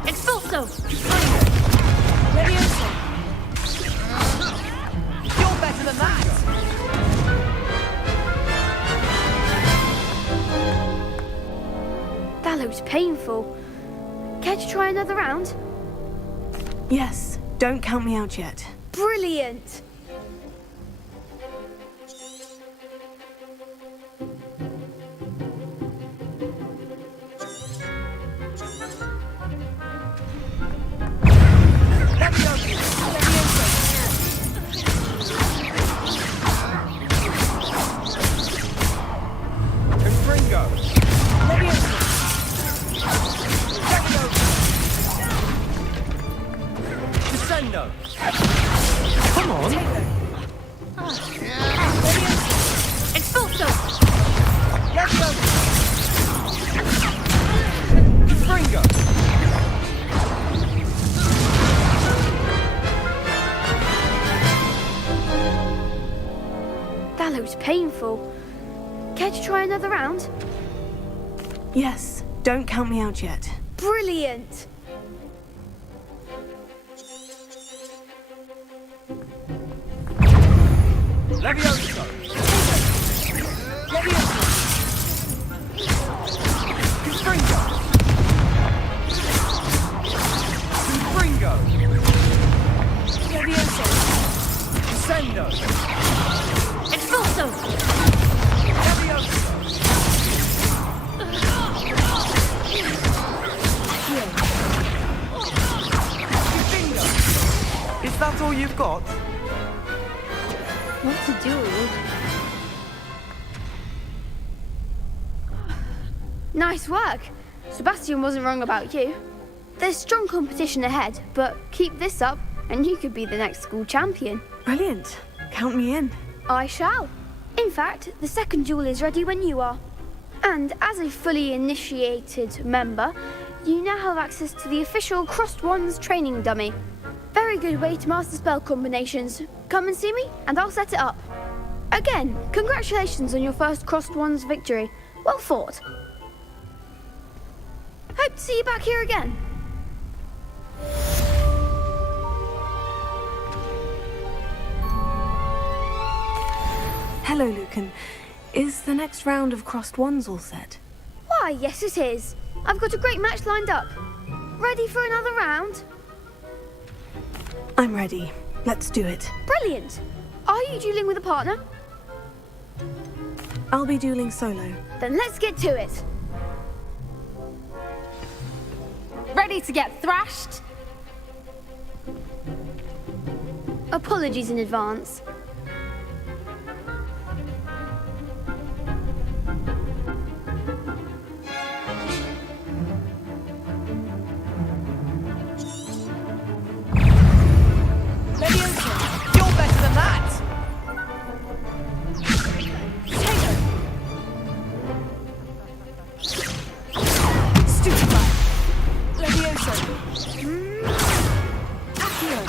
Expulso! Leviosa. You're better than that. That looks painful. Care to try another round? Yes, don't count me out yet. Brilliant! Come on. Expulso! Fringo. That looks painful. Care to try another round? Yes, don't count me out yet. Brilliant! Levioso. Levioso! Fringo. Fringo. Levioso! Descendo. Expulso! Levioso. Is that all you've got? What to do? Nice work. Sebastian wasn't wrong about you. There's strong competition ahead, but keep this up and you could be the next school champion. Brilliant. Count me in. I shall. In fact, the second duel is ready when you are. And as a fully initiated member, you now have access to the official Crossed Wands training dummy. Very good way to master spell combinations. Come and see me, and I'll set it up. Again, congratulations on your first Crossed Wands victory. Well fought. Hope to see you back here again. Hello, Lucan. Is the next round of Crossed Wands all set? Why, yes it is. I've got a great match lined up. Ready for another round? I'm ready. Let's do it. Brilliant. Are you dueling with a partner? I'll be dueling solo. Then let's get to it. Ready to get thrashed? Apologies in advance. You're better than that! Stupefy. Levioso. Accio.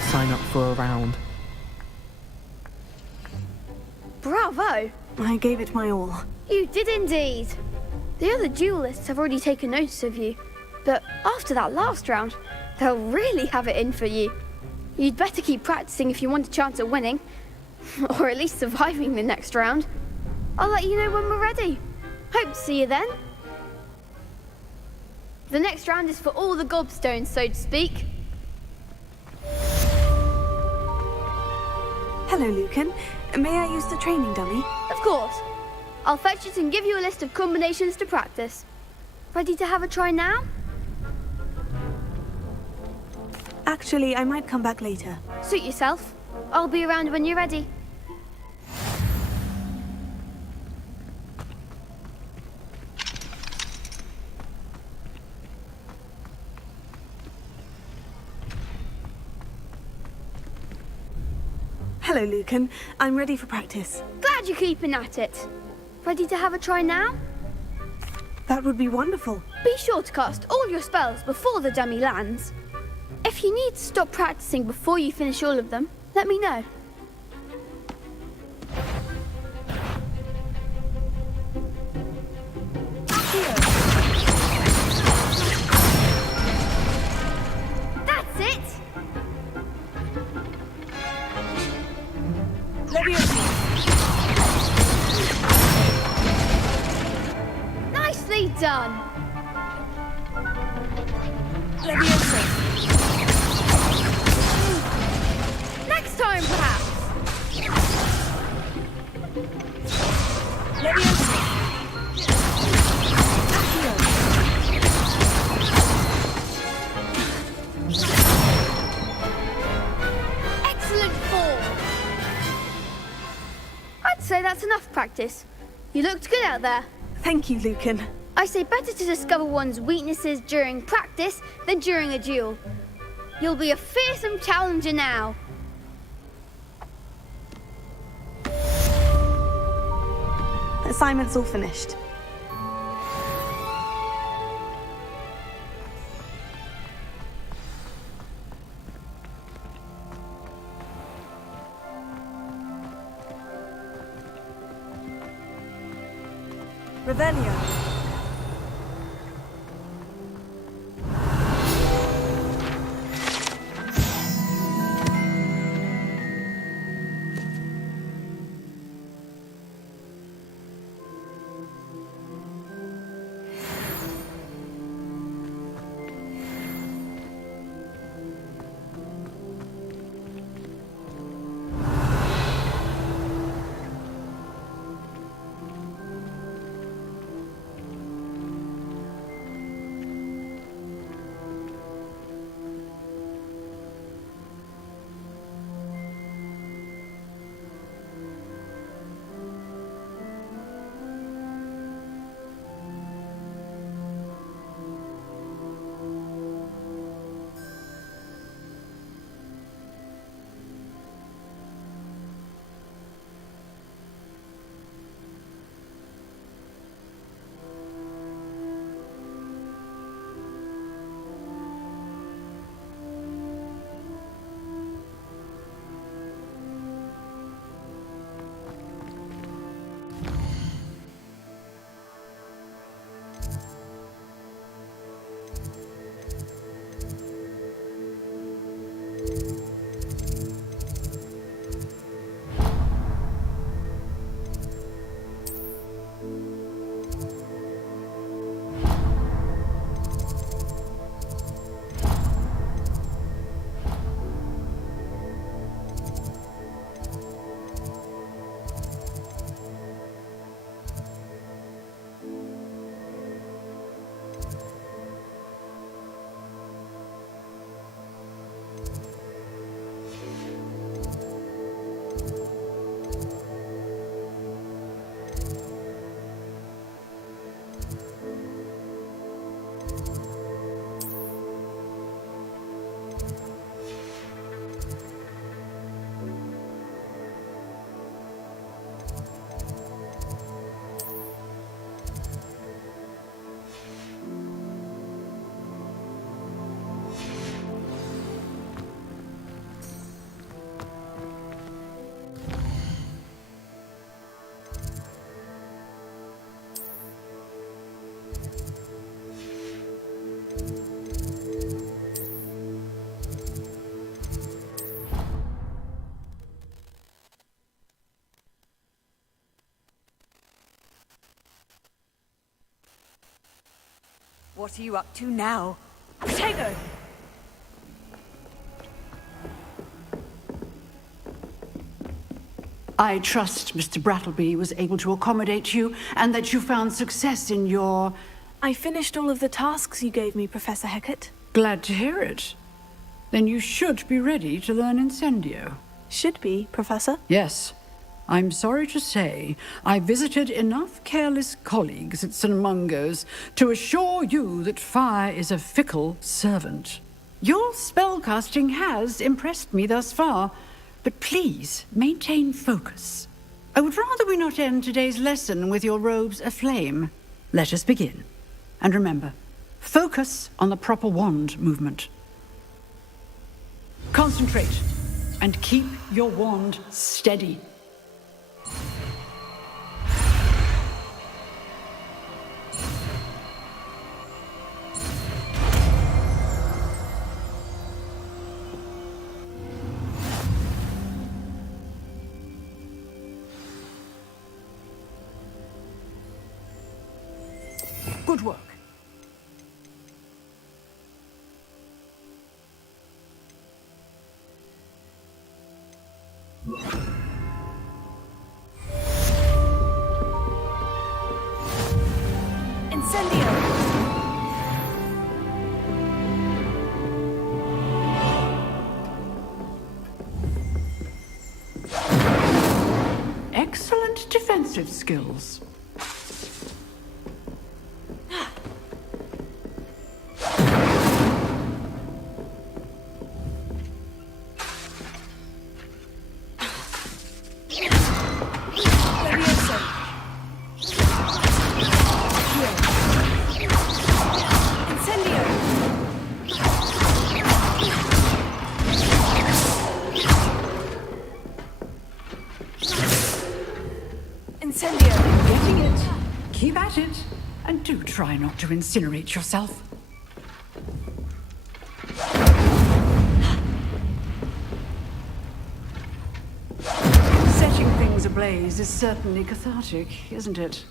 didn't sign up for a round. Bravo! I gave it my all. You did indeed. The other duelists have already taken notice of you, but after that last round, they'll really have it in for you. You'd better keep practicing if you want a chance at winning, or at least surviving the next round. I'll let you know when we're ready. Hope to see you then. The next round is for all the gobstones, so to speak. Hello, Lucan. May I use the training dummy? Of course. I'll fetch it and give you a list of combinations to practice. Ready to have a try now? Actually, I might come back later. Suit yourself. I'll be around when you're ready. Hello, Lucan. I'm ready for practice. Glad you're keeping at it. Ready to have a try now? That would be wonderful. Be sure to cast all your spells before the dummy lands. If you need to stop practicing before you finish all of them, let me know. That's it! Nicely done! Next time, perhaps! Excellent form! I'd say that's enough practice. You looked good out there. Thank you, Lucan. I say better to discover one's weaknesses during practice than during a duel. You'll be a fearsome challenger now. Assignment's all finished. Revelio. What are you up to now? Tego! I trust Mr. Brattleby was able to accommodate you, and that you found success in your... I finished all of the tasks you gave me, Professor Hecat. Glad to hear it. Then you should be ready to learn Incendio. Should be, Professor? Yes. I'm sorry to say, I visited enough careless colleagues at St. Mungo's to assure you that fire is a fickle servant. Your spellcasting has impressed me thus far, but please maintain focus. I would rather we not end today's lesson with your robes aflame. Let us begin. And remember, focus on the proper wand movement. Concentrate, and keep your wand steady. Good work. Incendio! Excellent defensive skills. Getting it. Keep at it. And do try not to incinerate yourself. Setting things ablaze is certainly cathartic, isn't it?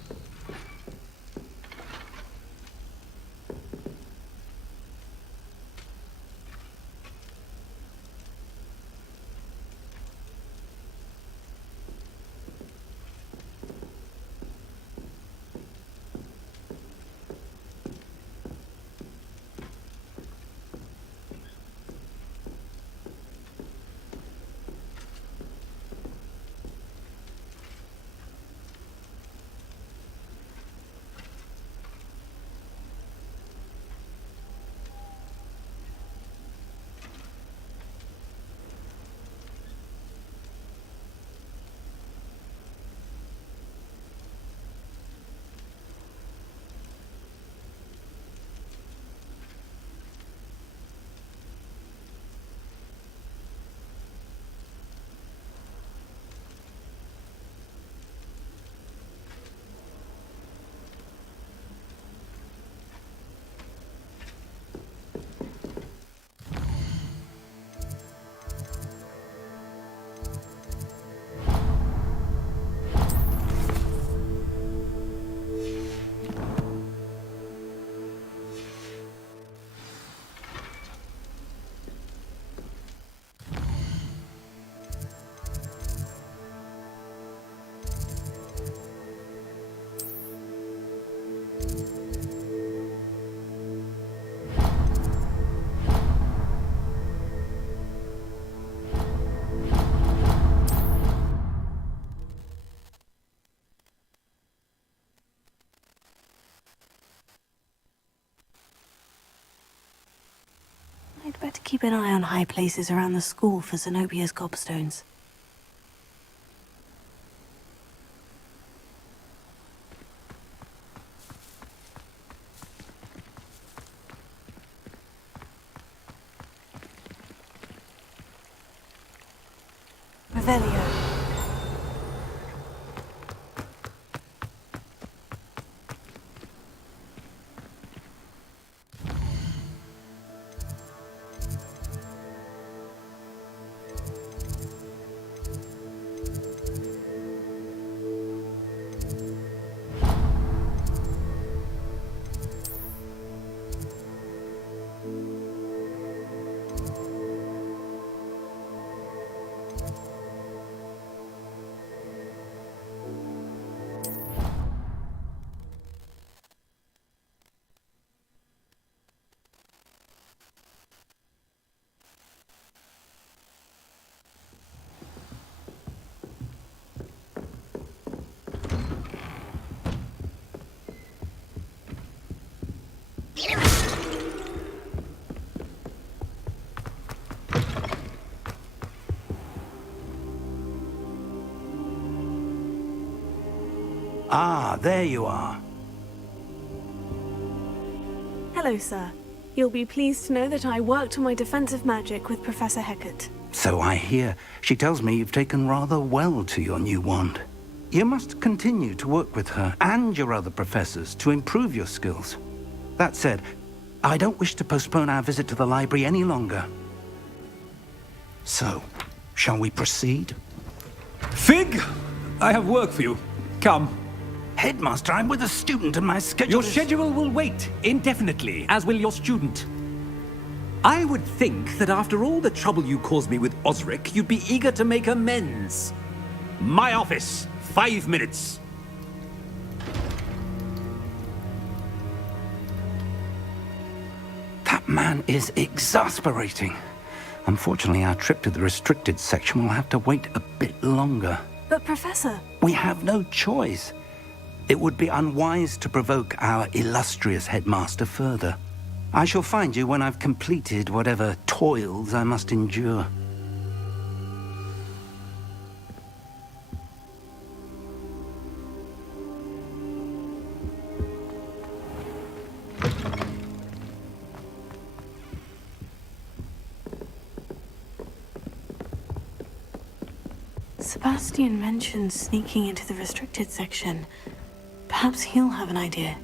I'd better keep an eye on high places around the school for Zenobia's gobstones. Revelio. Ah, there you are. Hello, sir. You'll be pleased to know that I worked on my defensive magic with Professor Hecat. So I hear. She tells me you've taken rather well to your new wand. You must continue to work with her and your other professors to improve your skills. That said, I don't wish to postpone our visit to the library any longer. So, shall we proceed? Fig, I have work for you. Come. Headmaster, I'm with a student and my schedule Your schedule will wait indefinitely, as will your student. I would think that after all the trouble you caused me with Osric, you'd be eager to make amends. My office, 5 minutes. That man is exasperating. Unfortunately, our trip to the restricted section will have to wait a bit longer. But, Professor... We have no choice. It would be unwise to provoke our illustrious headmaster further. I shall find you when I've completed whatever toils I must endure. Sebastian mentioned sneaking into the restricted section. Perhaps he'll have an idea.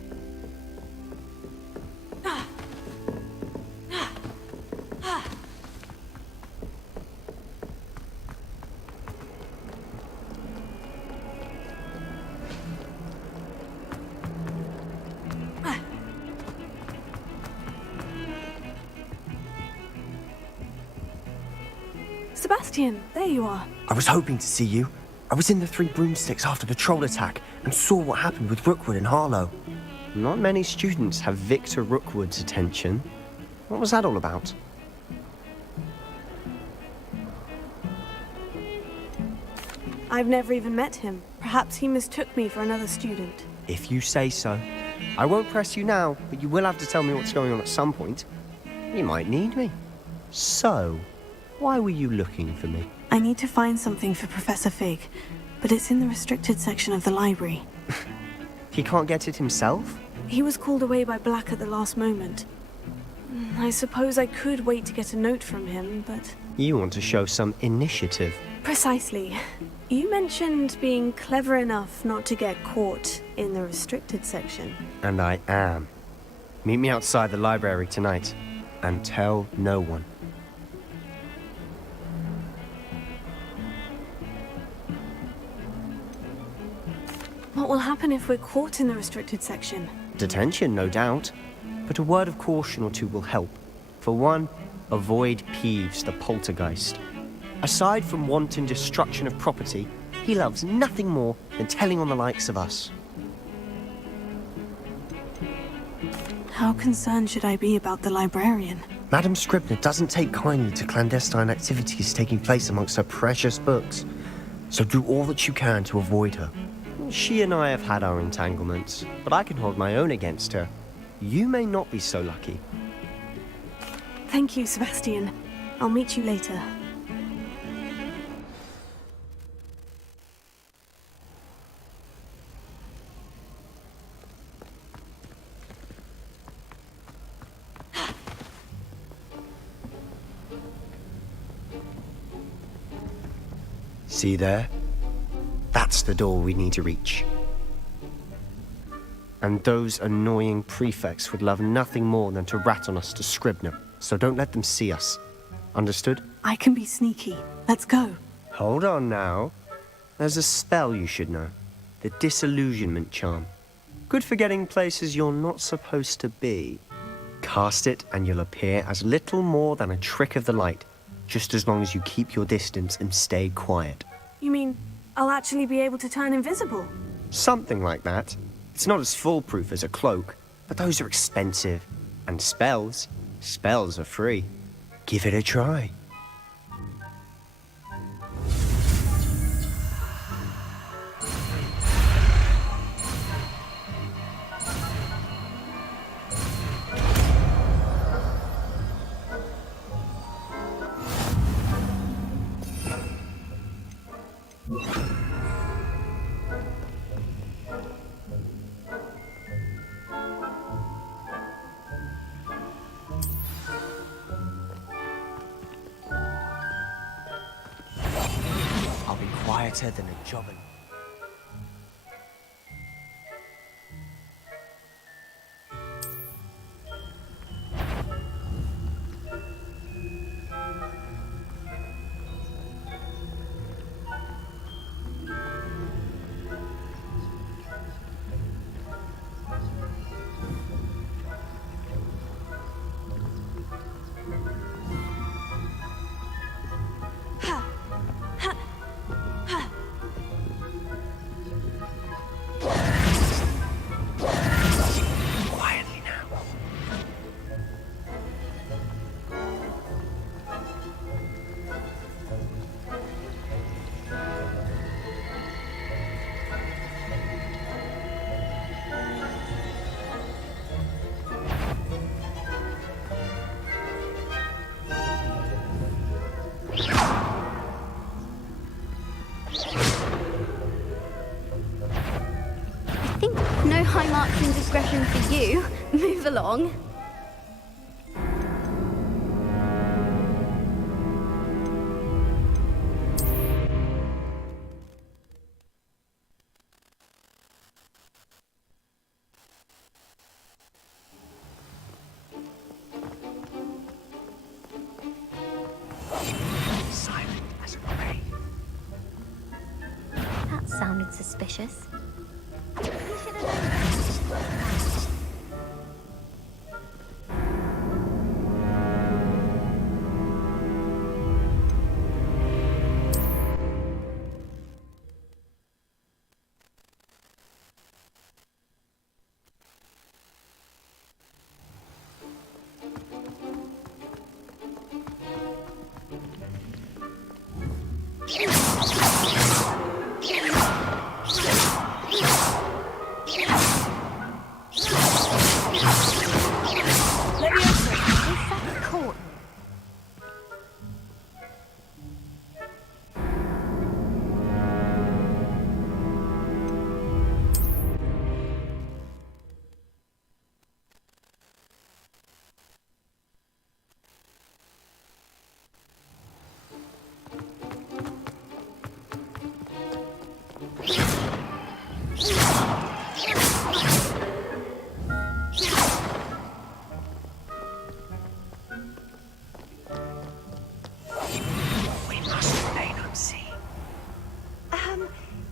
Sebastian, there you are. I was hoping to see you. I was in the Three Broomsticks after the troll attack and saw what happened with Rookwood and Harlow. Not many students have Victor Rookwood's attention. What was that all about? I've never even met him. Perhaps he mistook me for another student. If you say so. I won't press you now, but you will have to tell me what's going on at some point. You might need me. So, why were you looking for me? I need to find something for Professor Fig, but it's in the restricted section of the library. He can't get it himself? He was called away by Black at the last moment. I suppose I could wait to get a note from him, but... You want to show some initiative. Precisely. You mentioned being clever enough not to get caught in the restricted section. And I am. Meet me outside the library tonight, and tell no one. What will happen if we're caught in the restricted section? Detention, no doubt. But a word of caution or two will help. For one, avoid Peeves, the poltergeist. Aside from wanton destruction of property, he loves nothing more than telling on the likes of us. How concerned should I be about the librarian? Madam Scribner doesn't take kindly to clandestine activities taking place amongst her precious books. So do all that you can to avoid her. She and I have had our entanglements, but I can hold my own against her. You may not be so lucky. Thank you, Sebastian. I'll meet you later. See there? That's the door we need to reach. And those annoying prefects would love nothing more than to rat on us to Scribner, so don't let them see us. Understood? I can be sneaky. Let's go. Hold on now. There's a spell you should know. The Disillusionment Charm. Good for getting places you're not supposed to be. Cast it and you'll appear as little more than a trick of the light, just as long as you keep your distance and stay quiet. You mean I'll actually be able to turn invisible? Something like that. It's not as foolproof as a cloak, but those are expensive. And spells are free. Give it a try. better than a job. No high marks in discretion for you. Move along. Silent as a grave. That sounded suspicious.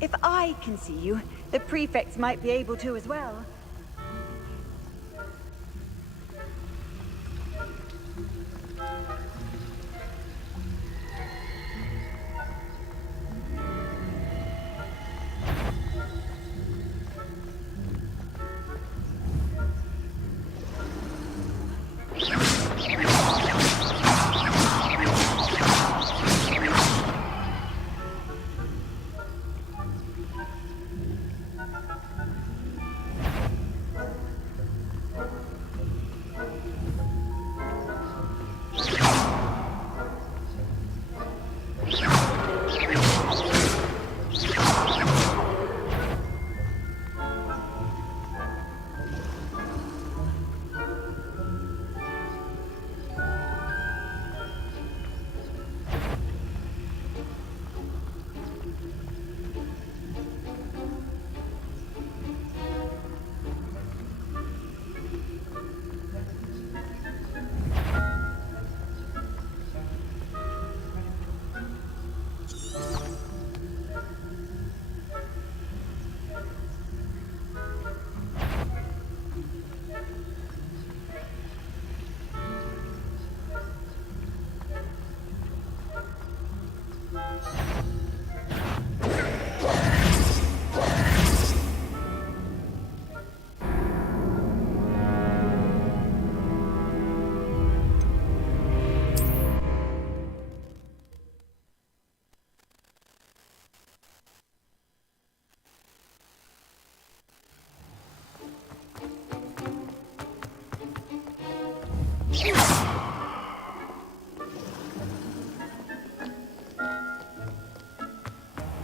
If I can see you, the prefects might be able to as well.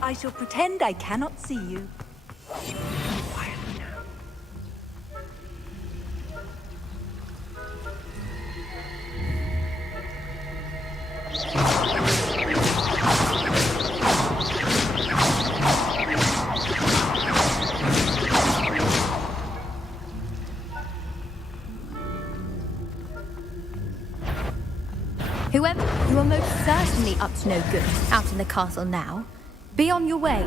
I shall pretend I cannot see you. certainly up to no good out in the castle now. Be on your way.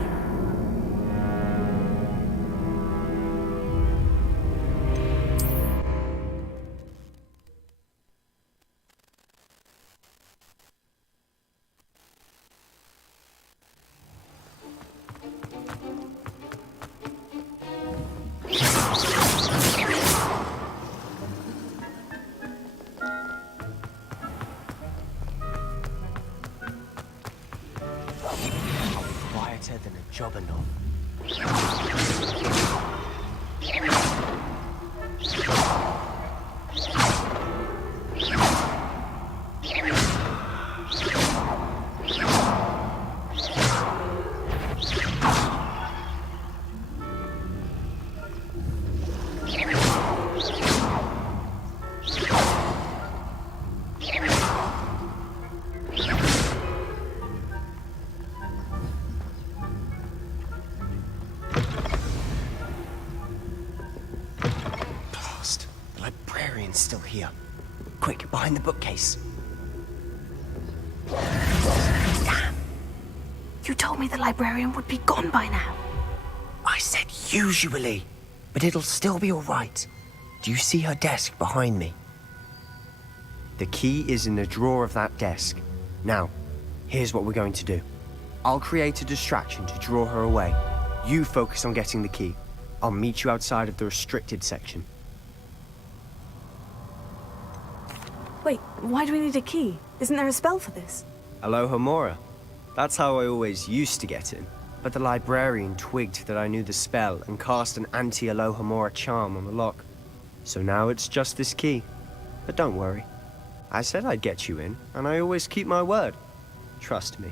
Quieter than a jobberknoll. Still here. Quick, behind the bookcase. Damn! You told me the librarian would be gone by now. I said usually, but it'll still be all right. Do you see her desk behind me? The key is in the drawer of that desk. Now, here's what we're going to do. I'll create a distraction to draw her away. You focus on getting the key. I'll meet you outside of the restricted section. Wait, why do we need a key? Isn't there a spell for this? Alohomora. That's how I always used to get in. But the librarian twigged that I knew the spell and cast an anti-Alohomora charm on the lock. So now it's just this key. But don't worry. I said I'd get you in, and I always keep my word. Trust me.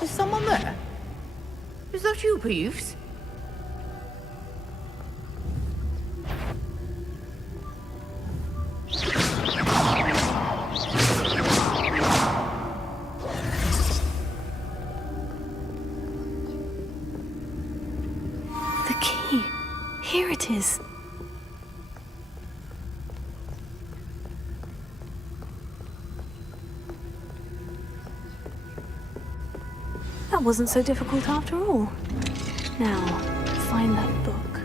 Is someone there? Is that you, Peeves? The key. Here it is. That wasn't so difficult after all. Now, find that book.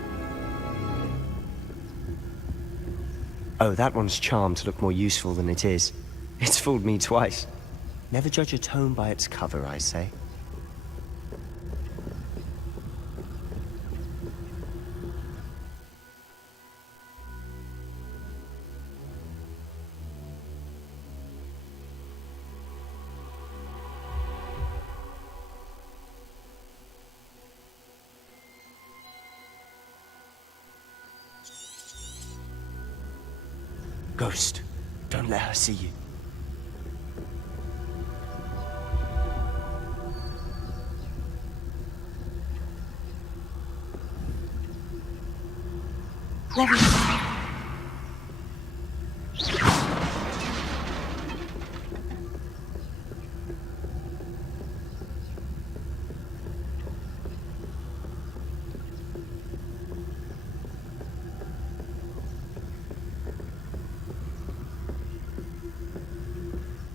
Oh, that one's charmed to look more useful than it is. It's fooled me twice. Never judge a tome by its cover, I say. Ghost, don't let her see you. Levy.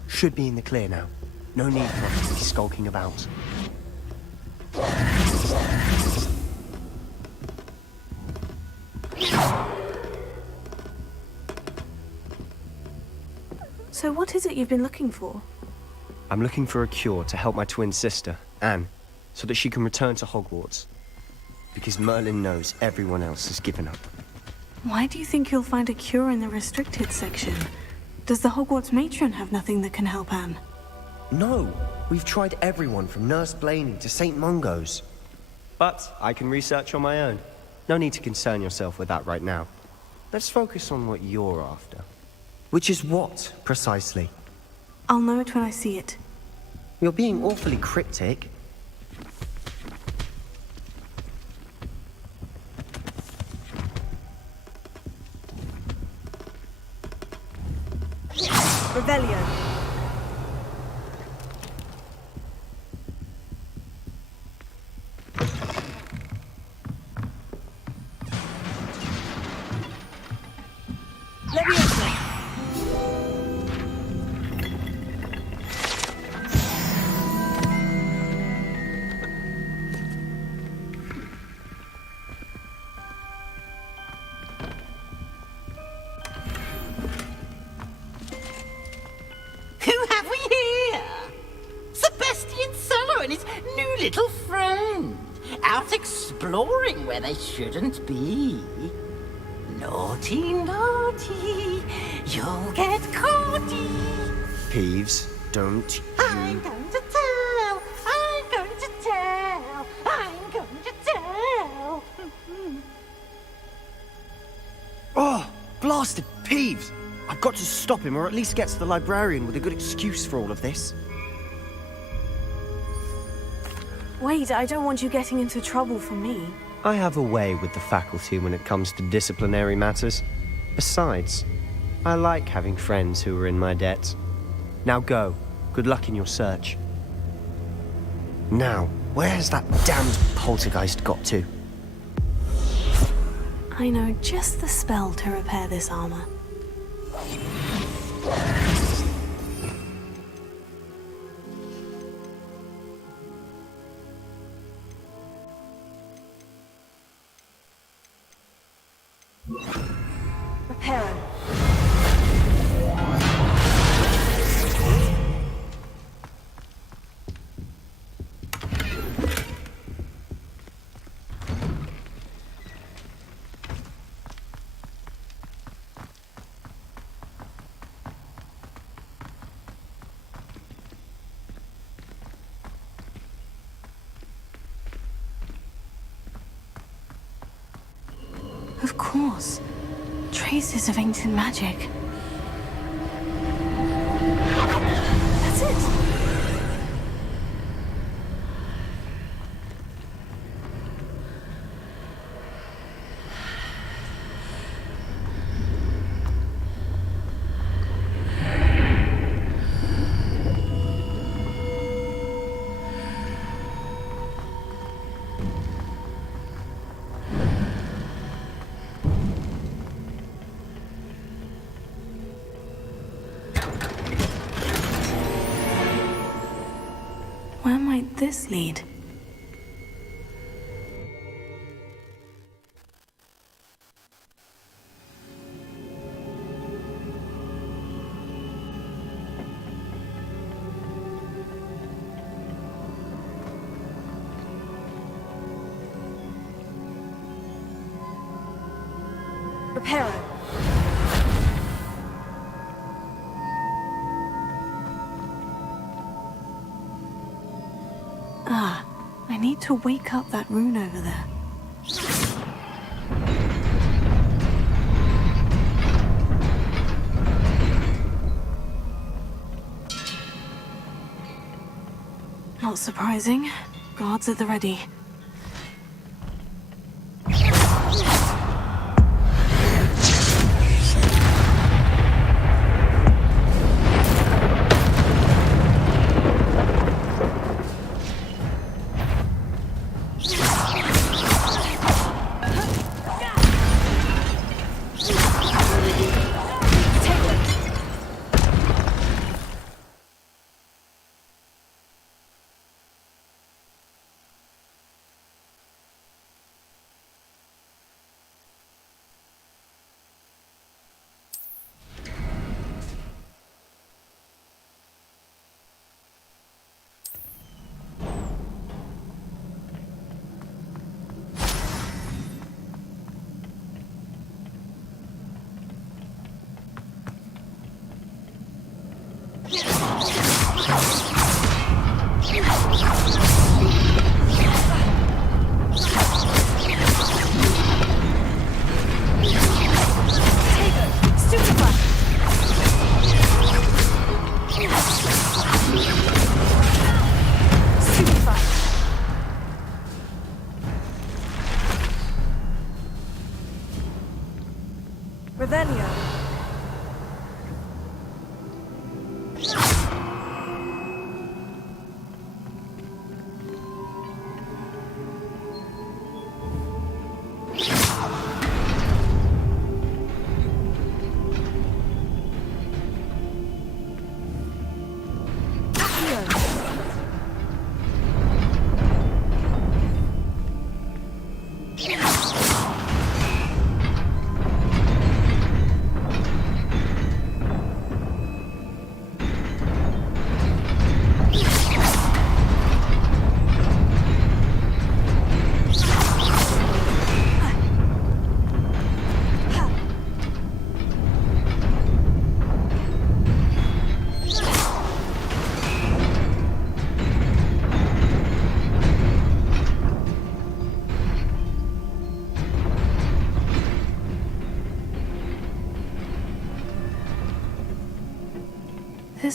Should be in the clear now. No need for us to be skulking about. So what is it you've been looking for? I'm looking for a cure to help my twin sister, Anne, so that she can return to Hogwarts. Because Merlin knows everyone else has given up. Why do you think you'll find a cure in the restricted section? Does the Hogwarts matron have nothing that can help Anne? No, we've tried everyone from Nurse Blaney to St. Mungo's. But I can research on my own. No need to concern yourself with that right now. Let's focus on what you're after. Which is what, precisely? I'll know it when I see it. You're being awfully cryptic. and his new little friend, out exploring where they shouldn't be. Naughty, naughty, you'll get caughty. Peeves, don't I'm going to tell, I'm going to tell, I'm going to tell. Oh, blasted Peeves! I've got to stop him, or at least get to the librarian with a good excuse for all of this. Wait, I don't want you getting into trouble for me. I have a way with the faculty when it comes to disciplinary matters. Besides, I like having friends who are in my debt. Now go. Good luck in your search. Now, where's that damned poltergeist got to? I know just the spell to repair this armor. Reparo. Of course. Traces of ancient magic. That's it. Where might this lead? Reparo. Ah, I need to wake up that rune over there. Not surprising. Guards at the ready.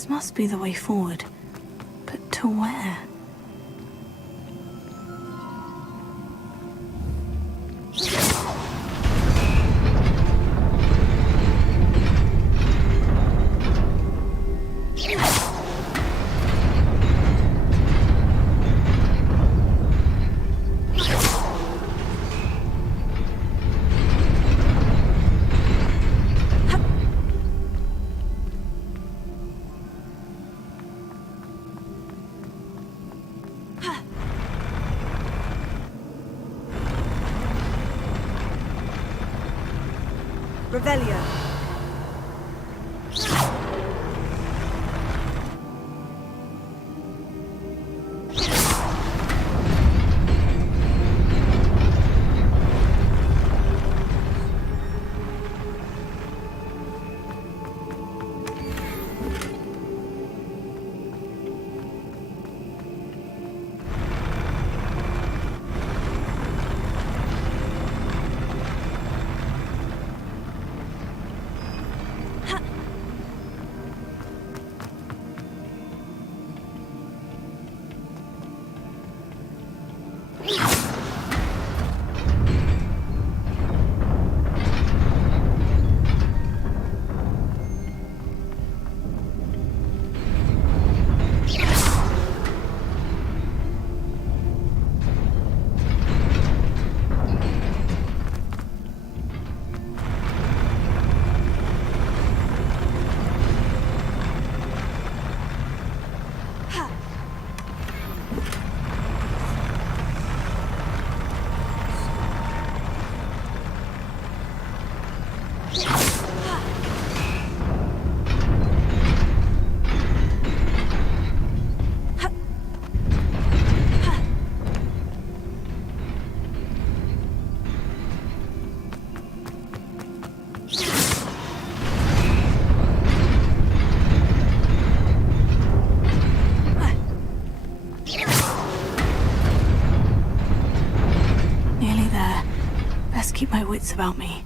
This must be the way forward. But to where? Revelio. Keep my wits about me.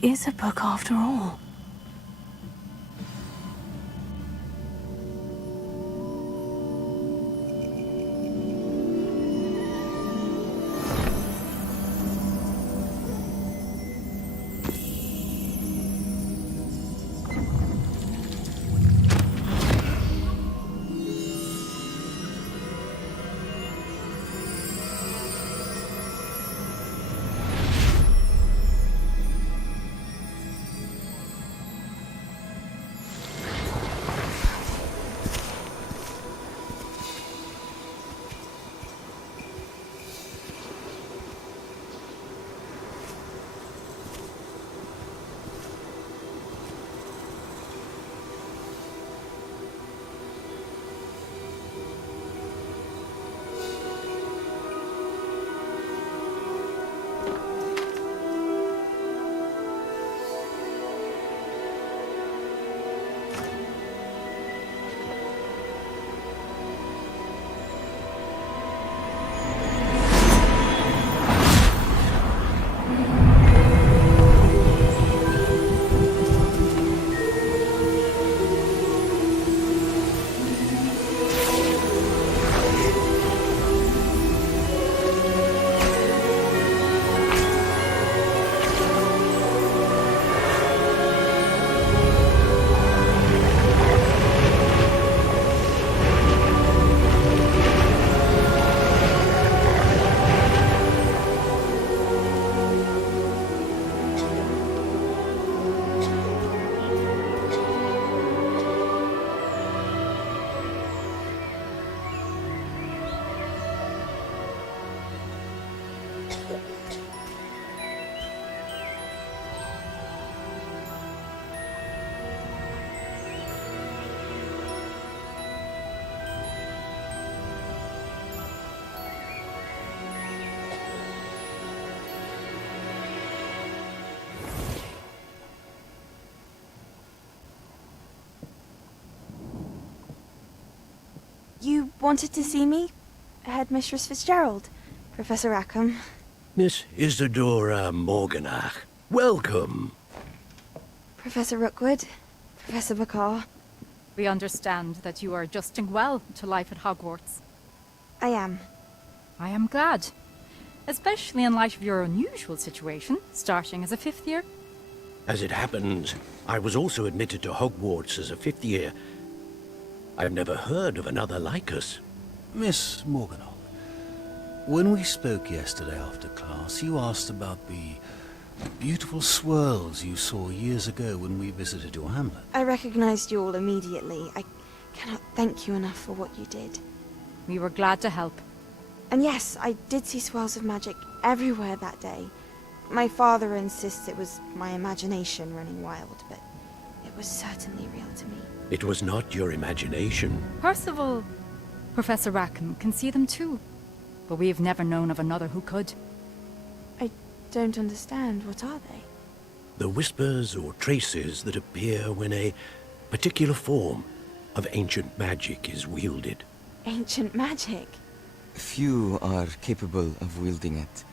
Is a book after all. You wanted to see me? Headmistress Fitzgerald, Professor Rackham. Miss Isadora Morganach, welcome. Professor Rookwood, Professor McCaw. We understand that you are adjusting well to life at Hogwarts. I am. I am glad. Especially in light of your unusual situation, starting as a 5th year. As it happens, I was also admitted to Hogwarts as a 5th year. I've never heard of another like us. Miss Morganach, when we spoke yesterday after class, you asked about the beautiful swirls you saw years ago when we visited your hamlet. I recognized you all immediately. I cannot thank you enough for what you did. We were glad to help. And yes, I did see swirls of magic everywhere that day. My father insists it was my imagination running wild, but it was certainly real to me. It was not your imagination. Percival, Professor Rackham can see them too. But we have never known of another who could. I don't understand. What are they? The whispers or traces that appear when a particular form of ancient magic is wielded. Ancient magic? Few are capable of wielding it.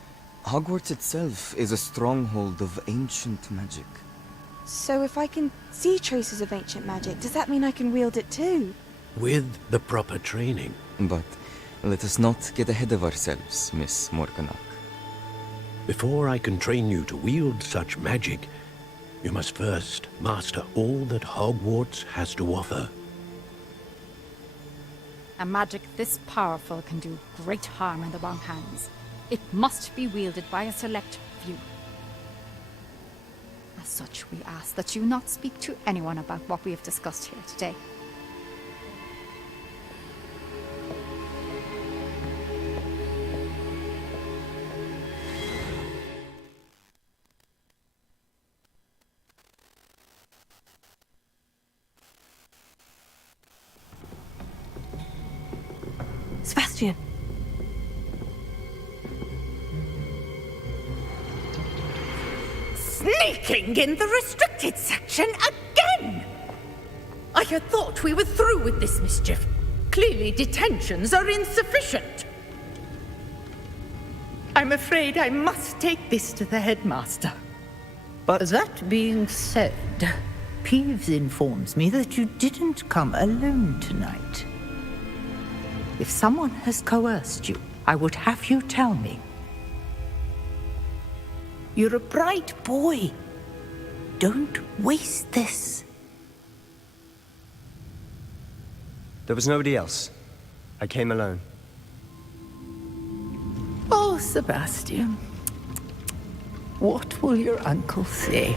Hogwarts itself is a stronghold of ancient magic. So if I can see traces of ancient magic, does that mean I can wield it too? With the proper training. But let us not get ahead of ourselves, Miss Morganach. Before I can train you to wield such magic, you must first master all that Hogwarts has to offer. A magic this powerful can do great harm in the wrong hands. It must be wielded by a select few. As such, we ask that you not speak to anyone about what we have discussed here today. Sebastian. Sneaking in the restricted section again! I had thought we were through with this mischief. Clearly detentions are insufficient. I'm afraid I must take this to the headmaster. But that being said, Peeves informs me that you didn't come alone tonight. If someone has coerced you, I would have you tell me. You're a bright boy. Don't waste this. There was nobody else. I came alone. Oh, Sebastian. What will your uncle say?